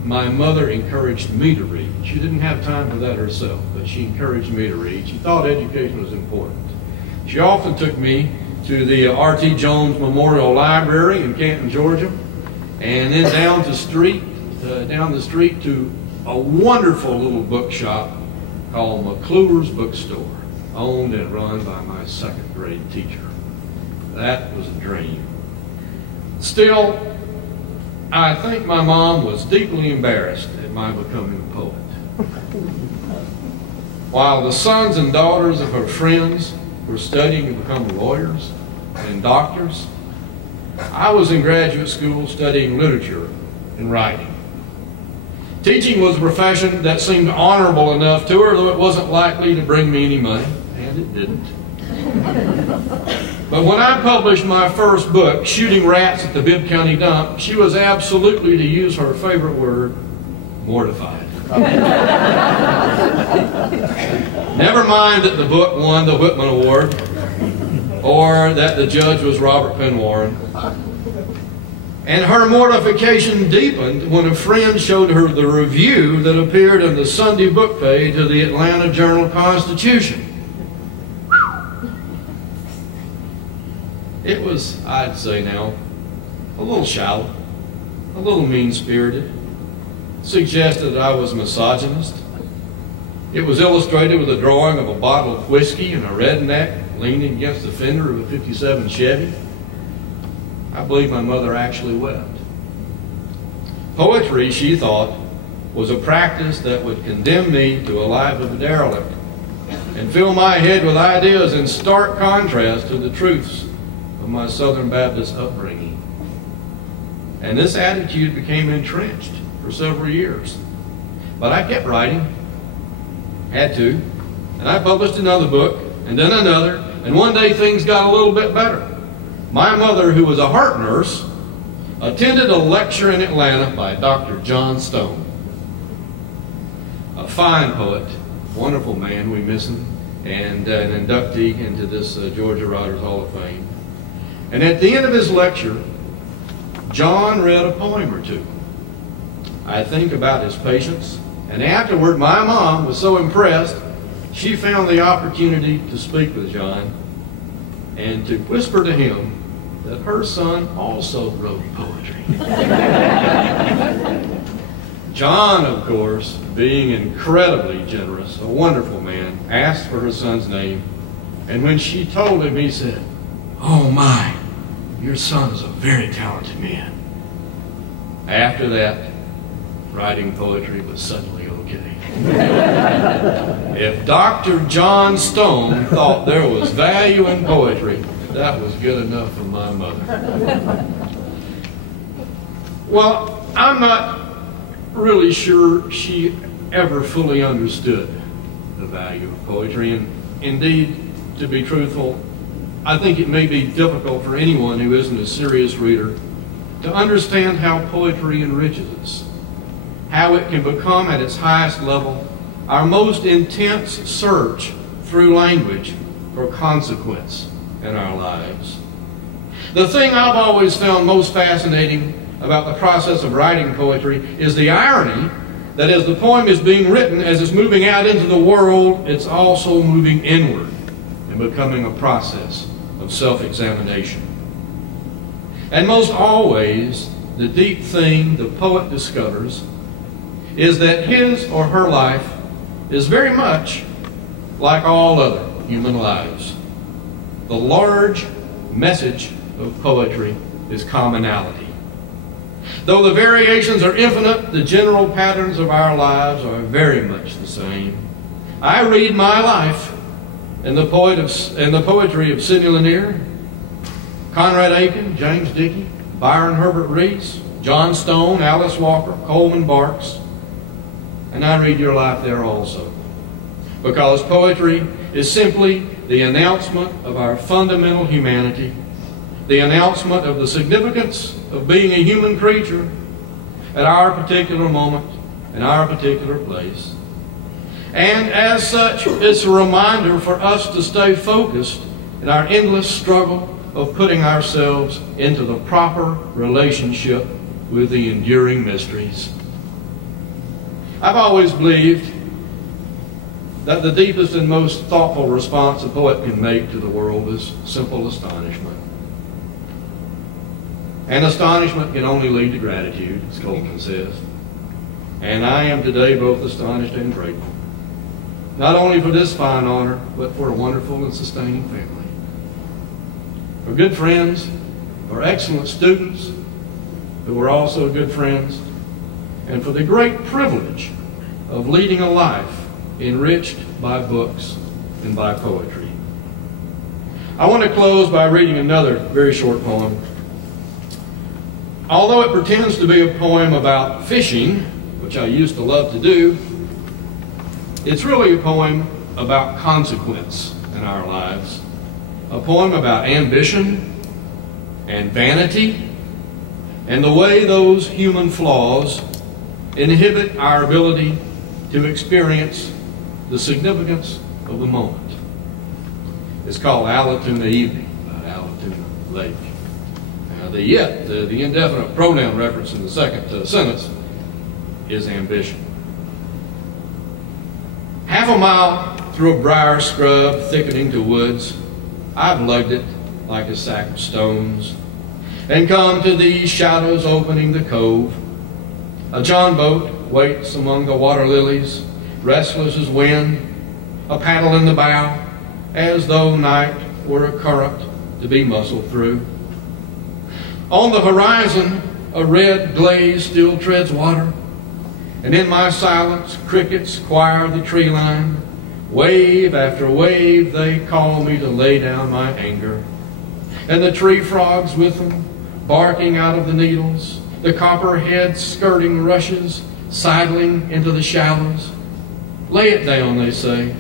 my mother encouraged me to read. She didn't have time for that herself, but she encouraged me to read. She thought education was important. She often took me to the R.T. Jones Memorial Library in Canton, Georgia, and then down the street to a wonderful little bookshop called McClure's Bookstore, owned and run by my second grade teacher. That was a dream. Still, I think my mom was deeply embarrassed at my becoming a poet. While the sons and daughters of her friends were studying to become lawyers and doctors, I was in graduate school studying literature and writing. Teaching was a profession that seemed honorable enough to her, though it wasn't likely to bring me any money, and it didn't. But when I published my first book, Shooting Rats at the Bibb County Dump, she was absolutely, to use her favorite word, mortified. Never mind that the book won the Whitman Award, or that the judge was Robert Penn Warren. And her mortification deepened when a friend showed her the review that appeared in the Sunday book page of the Atlanta Journal-Constitution. It was, I'd say now, a little shallow, a little mean-spirited, suggested that I was a misogynist. It was illustrated with a drawing of a bottle of whiskey and a redneck leaning against the fender of a '57 Chevy. I believe my mother actually wept. Poetry, she thought, was a practice that would condemn me to a life of a derelict and fill my head with ideas in stark contrast to the truths of my Southern Baptist upbringing. And this attitude became entrenched for several years. But I kept writing, had to, and I published another book, and then another, and one day things got a little bit better. My mother, who was a heart nurse, attended a lecture in Atlanta by Dr. John Stone, a fine poet, wonderful man, we miss him, and an inductee into this Georgia Writers Hall of Fame. And at the end of his lecture, John read a poem or two. I think about his patience, and afterward my mom was so impressed, she found the opportunity to speak with John and to whisper to him that her son also wrote poetry. John, of course, being incredibly generous, a wonderful man, asked for her son's name, and when she told him, he said, "Oh my, your son is a very talented man." After that, writing poetry was suddenly okay. If Dr. John Stone thought there was value in poetry, that was good enough for my mother. Well, I'm not really sure she ever fully understood the value of poetry, and indeed, to be truthful, I think it may be difficult for anyone who isn't a serious reader to understand how poetry enriches us, how it can become at its highest level our most intense search through language for consequence in our lives. The thing I've always found most fascinating about the process of writing poetry is the irony that as the poem is being written, as it's moving out into the world, it's also moving inward and becoming a process of self-examination. And most always, the deep thing the poet discovers is that his or her life is very much like all other human lives. The large message of poetry is commonality. Though the variations are infinite, the general patterns of our lives are very much the same. I read my life in the poetry of Sidney Lanier, Conrad Aiken, James Dickey, Byron Herbert Reese, John Stone, Alice Walker, Coleman Barks, and I read your life there also. Because poetry is simply the announcement of our fundamental humanity, the announcement of the significance of being a human creature at our particular moment, in our particular place. And as such, it's a reminder for us to stay focused in our endless struggle of putting ourselves into the proper relationship with the enduring mysteries. I've always believed that the deepest and most thoughtful response a poet can make to the world is simple astonishment. And astonishment can only lead to gratitude, as Coleman says. And I am today both astonished and grateful, not only for this fine honor, but for a wonderful and sustaining family, for good friends, for excellent students who are also good friends, and for the great privilege of leading a life enriched by books and by poetry. I want to close by reading another very short poem. Although it pretends to be a poem about fishing, which I used to love to do, it's really a poem about consequence in our lives. A poem about ambition and vanity and the way those human flaws inhibit our ability to experience the significance of the moment. It's called Allatoona Evening, about Allatoona Lake. Now, the indefinite pronoun reference in the second sentence is ambition. Half a mile through a briar scrub thickening to woods, I've lugged it like a sack of stones, and come to these shadows opening the cove. A John boat waits among the water lilies, restless as wind, a paddle in the bow, as though night were a current to be muscled through. On the horizon, a red glaze still treads water, and in my silence, crickets choir the tree line. Wave after wave, they call me to lay down my anger. And the tree frogs with them, barking out of the needles, the copperheads skirting rushes, sidling into the shallows. Lay it down, they say,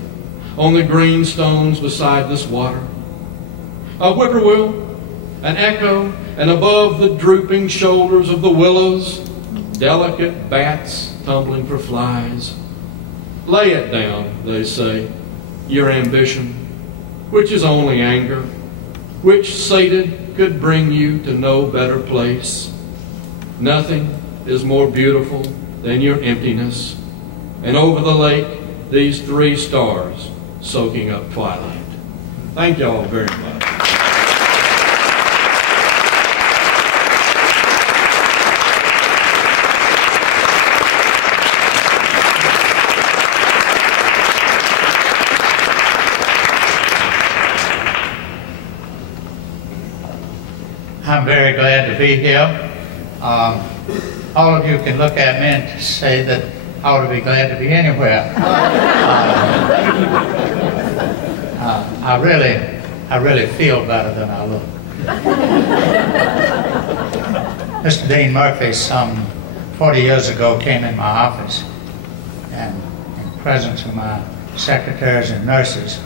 on the green stones beside this water. A whippoorwill, an echo, and above the drooping shoulders of the willows, delicate bats tumbling for flies. Lay it down, they say, your ambition, which is only anger, which sated could bring you to no better place. Nothing is more beautiful than your emptiness, and over the lake, these three stars soaking up twilight. Thank you all very much. I'm very glad to be here. All of you can look at me and say that I ought to be glad to be anywhere. I really feel better than I look. Mr. Dean Murphy, some 40 years ago, came in my office and, in the presence of my secretaries and nurses,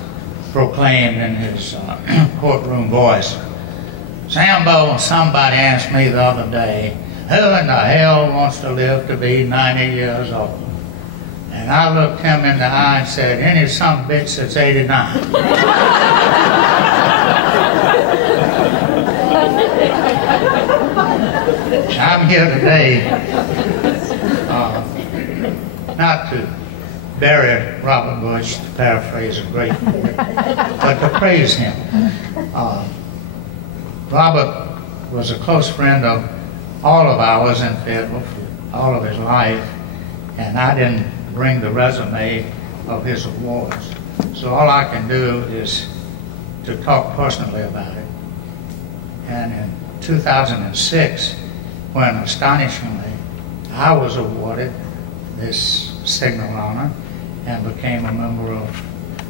proclaimed in his courtroom voice, "Sambo, somebody asked me the other day, who in the hell wants to live to be 90 years old?" And I looked him in the eye and said, "Any some bitch that's 89. I'm here today not to bury Robert Bush, to paraphrase a great poet, but to praise him. Robert was a close friend of all of ours in Fayetteville for all of his life, and I didn't bring the resume of his awards. So all I can do is to talk personally about it. And in 2006, when astonishingly I was awarded this signal honor and became a member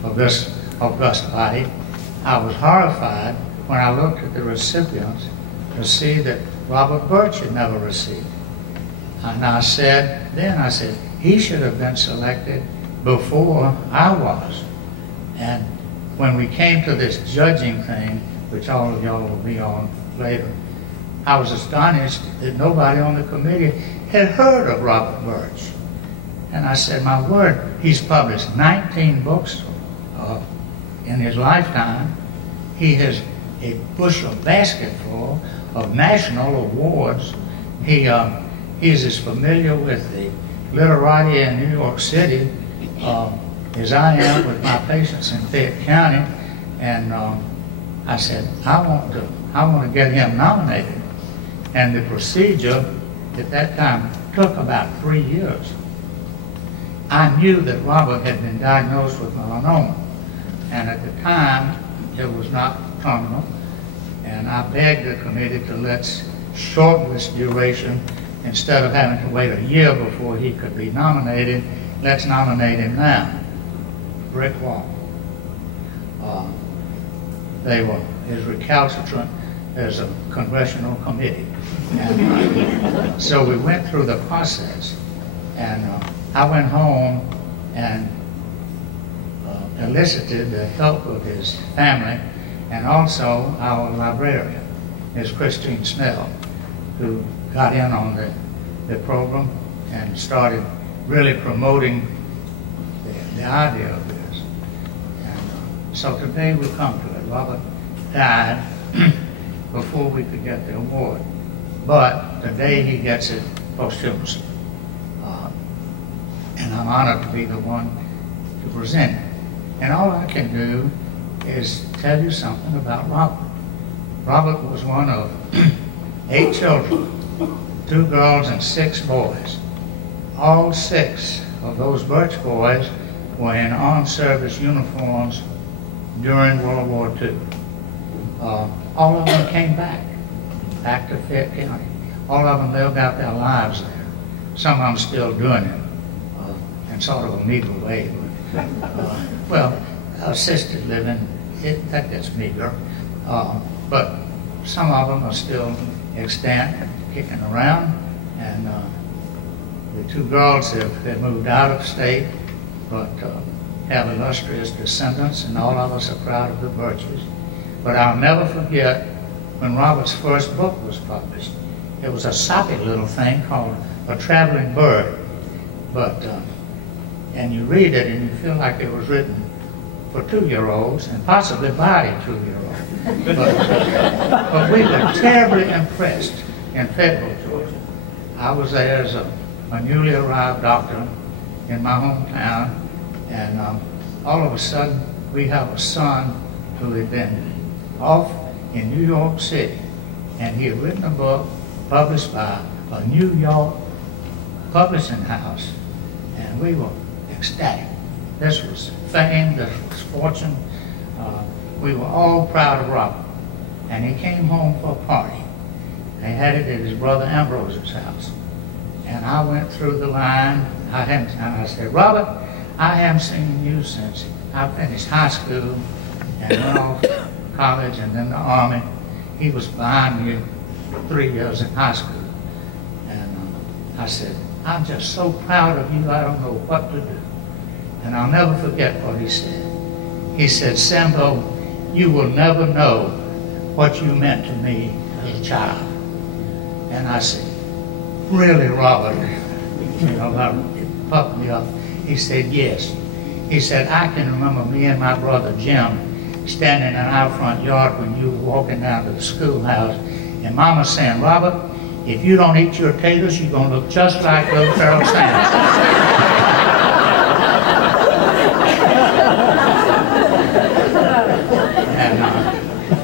of this august body, I was horrified when I looked at the recipients to see that Robert Birch had never received it. And I said, he should have been selected before I was. And when we came to this judging thing, which all of y'all will be on later, I was astonished that nobody on the committee had heard of Robert Birch. And I said, my word, he's published 19 books in his lifetime. He has a bushel basket full of national awards. He is as familiar with the literati in New York City as I am with my patients in Fayette County. And I said, I want to get him nominated. And the procedure at that time took about 3 years. I knew that Robert had been diagnosed with melanoma, and at the time it was not terminal. And I begged the committee to let's shorten this duration. Instead of having to wait a year before he could be nominated, let's nominate him now. Brick wall. They were as recalcitrant as a congressional committee. And, so we went through the process, and I went home and enlisted the help of his family and also our librarian, Ms. Christine Snell, who got in on the program and started really promoting the idea of this. And so today we come to it. Robert died before we could get the award, but today he gets it posthumously. And I'm honored to be the one to present it. And all I can do is tell you something about Robert. Robert was one of 8 children, 2 girls and 6 boys. All 6 of those Birch boys were in armed service uniforms during World War II. All of them came back to Fayette County. All of them lived out their lives there. Some of them still doing it in sort of a meager way. Well, assisted living, that gets meager. But some of them are still extant, kicking around. And the 2 girls have moved out of state, but have illustrious descendants, and all of us are proud of the Birches. But I'll never forget when Robert's first book was published. It was a soppy little thing called A Traveling Bird. But, and you read it and you feel like it was written for 2-year-olds and possibly by a 2-year-old. But we were terribly impressed in Fayetteville, Georgia. I was there as a newly arrived doctor in my hometown, and all of a sudden we have a son who had been off in New York City, and he had written a book published by a New York publishing house, and we were ecstatic. This was fame, this was fortune. We were all proud of Robert, and he came home for a party. They had it at his brother Ambrose's house, and I went through the line. And I said, Robert, I haven't seen you since I finished high school and went off to college and then the Army. He was behind me 3 years in high school. And I said, I'm just so proud of you, I don't know what to do. And I'll never forget what he said. He said, Sambo, you will never know what you meant to me as a child. And I said, really, Robert? You know, that puffed me up. He said, yes. He said, I can remember me and my brother Jim standing in our front yard when you were walking down to the schoolhouse, and Mama saying, Robert, if you don't eat your taters, you're going to look just like little Pharoah Sanders.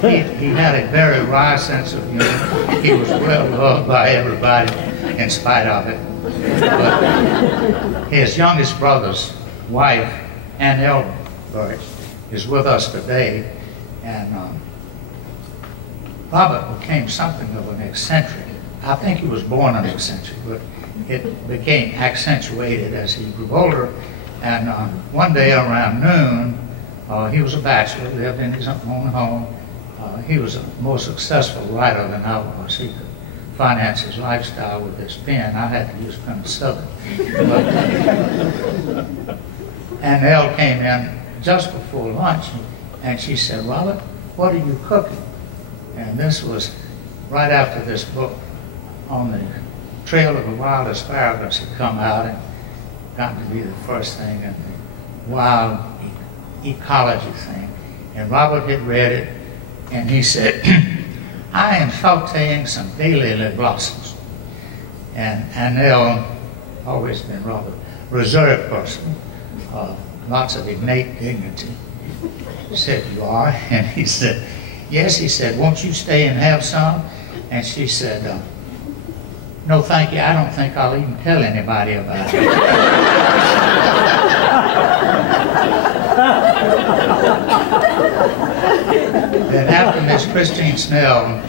And he had a very wry sense of humor. He was well loved by everybody in spite of it. But his youngest brother's wife, Ann Elbert, is with us today, and Robert became something of an eccentric. I think he was born an eccentric, but it became accentuated as he grew older. And one day around noon, he was a bachelor, lived in his own home. He was a more successful writer than I was. He could finance his lifestyle with this pen. I had to use penicillin. And Elle came in just before lunch, and she said, "Robert, what are you cooking?" And this was right after this book on the Trail of the Wild Asparagus had come out and gotten to be the first thing in the wild ecology thing. And Robert had read it, and he said, "I am sauteing some daylily blossoms." And Annelle, always been rather reserved person, lots of innate dignity, said, "You are?" And he said, "Yes." He said, "Won't you stay and have some?" And she said, "No, thank you. I don't think I'll even tell anybody about it." Then after Miss Christine Snell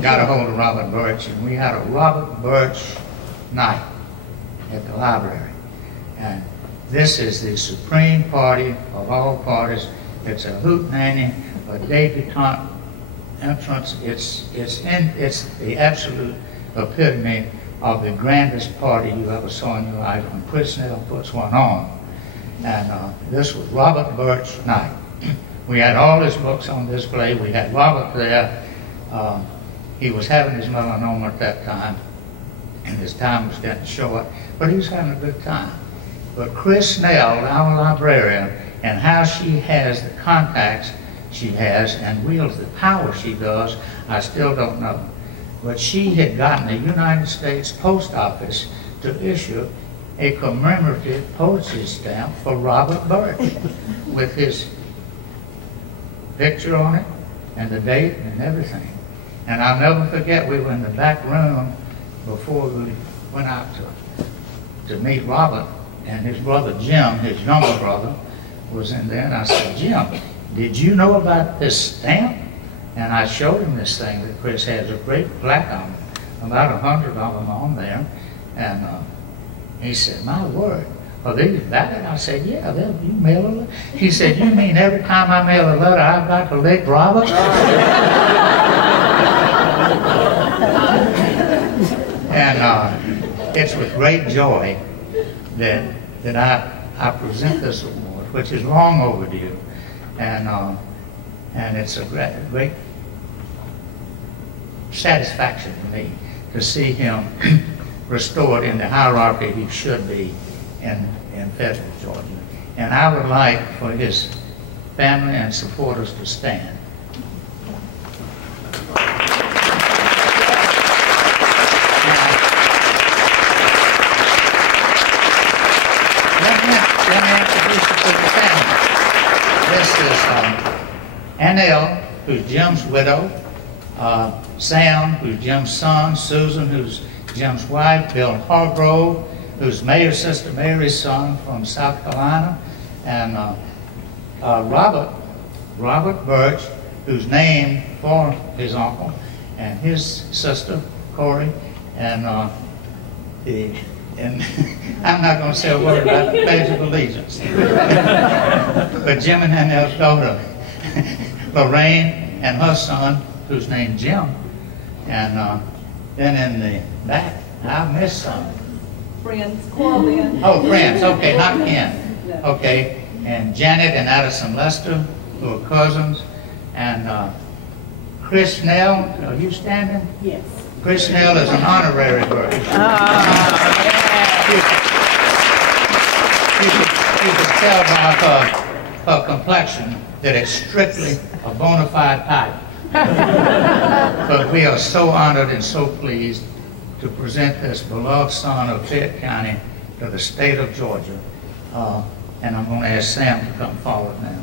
got a hold of Robert Birch, and we had a Robert Birch night at the library. And this is the supreme party of all parties. It's a hootenanny, a debutante entrance. It's the absolute epitome of the grandest party you ever saw in your life when Chris Snell puts one on. And this was Robert Birch night. We had all his books on display. We had Robert there. He was having his melanoma at that time, and his time was getting short, but he was having a good time. But Chris Snell, our librarian, and how she has the contacts she has and wields the power she does, I still don't know. But she had gotten the United States Post Office to issue a commemorative postage stamp for Robert Birch with his picture on it and the date and everything. And I'll never forget, we were in the back room before we went out to meet Robert, and his brother Jim, his younger brother, was in there, and I said, "Jim, did you know about this stamp?" And I showed him this thing that Chris has, a great plaque on it, about 100 of them on there. And he said, "My word, are these valid?" I said, "Yeah, you mail a letter." He said, "You mean every time I mail a letter, I've got to lick Robert?" And it's with great joy that I present this award, which is long overdue. And it's a great satisfaction to me to see him restored in the hierarchy he should be in federal Georgia. And I would like for his family and supporters to stand. Let me introduce you to the family. This is Annelle, who's Jim's widow, Sam, who's Jim's son, Susan, who's Jim's wife, Bill Hargrove, who's Mayor's sister Mary's son from South Carolina, and Robert Birch, who's named for his uncle, and his sister, Corey, and I'm not going to say a word about the Pledge of Allegiance. But Jim and Annelle's daughter, Lorraine, and her son, who's named Jim. And then in the back, I missed some. Friends, Corbin. Oh, friends, okay, not Ken. Okay, and Janet and Addison Lester, who are cousins. And Chris Snell, are you standing? Yes. Chris Snell is an honorary Birch. You could tell by her complexion that it's strictly a bona fide type. But we are so honored and so pleased to present this beloved son of Fayette County to the state of Georgia. And I'm going to ask Sam to come forward now.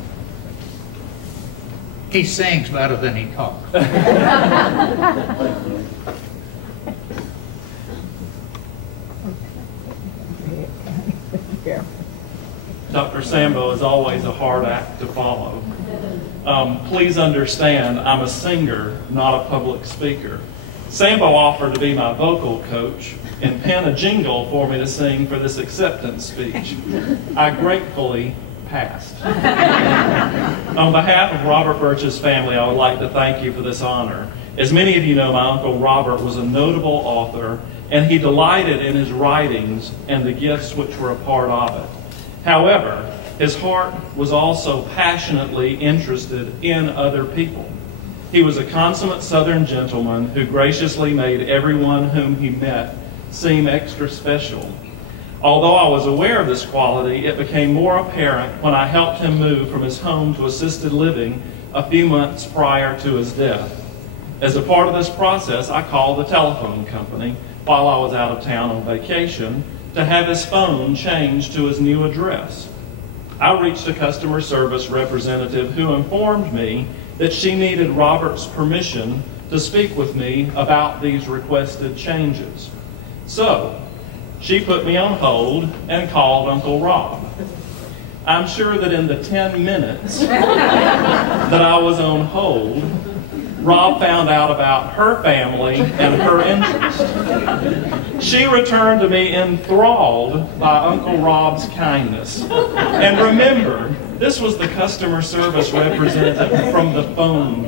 He sings better than he talks. Dr. Sambo is always a hard act to follow. Please understand, I'm a singer, not a public speaker. Sambo offered to be my vocal coach and pen a jingle for me to sing for this acceptance speech. I gratefully passed. On behalf of Robert Birch's family, I would like to thank you for this honor. As many of you know, my Uncle Robert was a notable author, and he delighted in his writings and the gifts which were a part of it. However, his heart was also passionately interested in other people. He was a consummate Southern gentleman who graciously made everyone whom he met seem extra special. Although I was aware of this quality, it became more apparent when I helped him move from his home to assisted living a few months prior to his death. As a part of this process, I called the telephone company while I was out of town on vacation to have his phone changed to his new address. I reached a customer service representative who informed me that she needed Robert's permission to speak with me about these requested changes. So, she put me on hold and called Uncle Rob. I'm sure that in the 10 minutes that I was on hold, Rob found out about her family and her interest. She returned to me enthralled by Uncle Rob's kindness. And remember, this was the customer service representative from the phone.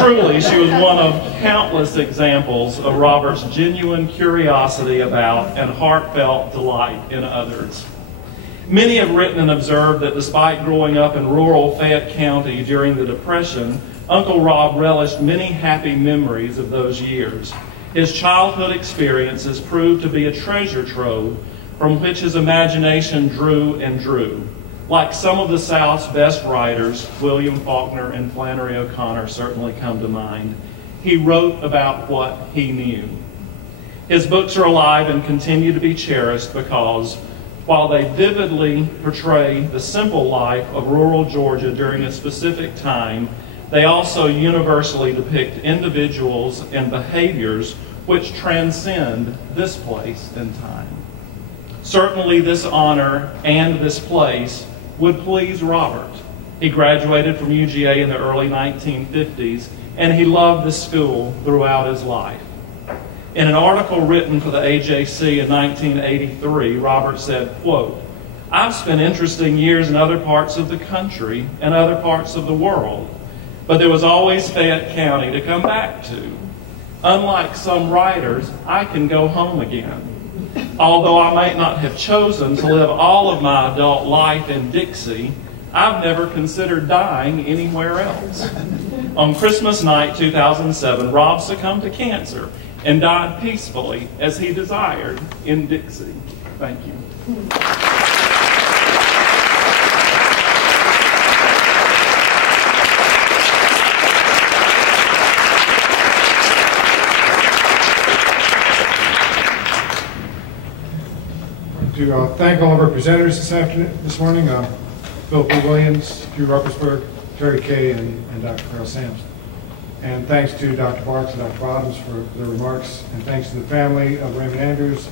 Truly, she was one of countless examples of Robert's genuine curiosity about and heartfelt delight in others. Many have written and observed that despite growing up in rural Fayette County during the Depression, Uncle Rob relished many happy memories of those years. His childhood experiences proved to be a treasure trove from which his imagination drew and drew. Like some of the South's best writers, William Faulkner and Flannery O'Connor certainly come to mind, he wrote about what he knew. His books are alive and continue to be cherished because, while they vividly portray the simple life of rural Georgia during a specific time, they also universally depict individuals and behaviors which transcend this place and time. Certainly this honor and this place would please Robert. He graduated from UGA in the early 1950s, and he loved the school throughout his life. In an article written for the AJC in 1983, Robert said, quote, "I've spent interesting years in other parts of the country and other parts of the world, but there was always Fayette County to come back to. Unlike some writers, I can go home again. Although I might not have chosen to live all of my adult life in Dixie, I've never considered dying anywhere else." On Christmas night 2007, Rob succumbed to cancer and died peacefully as he desired in Dixie. Thank you. To thank all of our presenters this morning, Philip E. Williams, Drew Ruppersberg, Terry Kay, and Dr. Carl Sampson. And thanks to Dr. Barks and Dr. Bottoms for their remarks, and thanks to the family of Raymond Andrews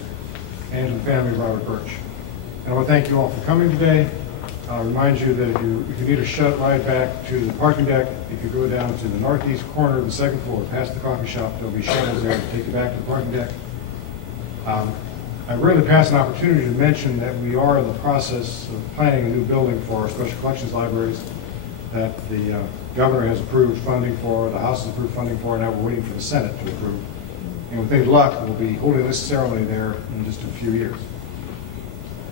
and to the family of Robert Birch. And I want to thank you all for coming today. I'll remind you that if you need a shut ride back to the parking deck, if you go down to the northeast corner of the second floor, past the coffee shop, there'll be shuttles there to take you back to the parking deck. I rarely pass an opportunity to mention that we are in the process of planning a new building for our special collections libraries that the governor has approved funding for, the House has approved funding for, and now we're waiting for the Senate to approve. And with any luck, we'll be holding this ceremony there in just a few years.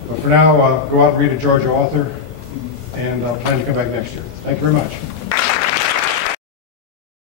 But for now, go out and read a Georgia author, and plan to come back next year. Thank you very much.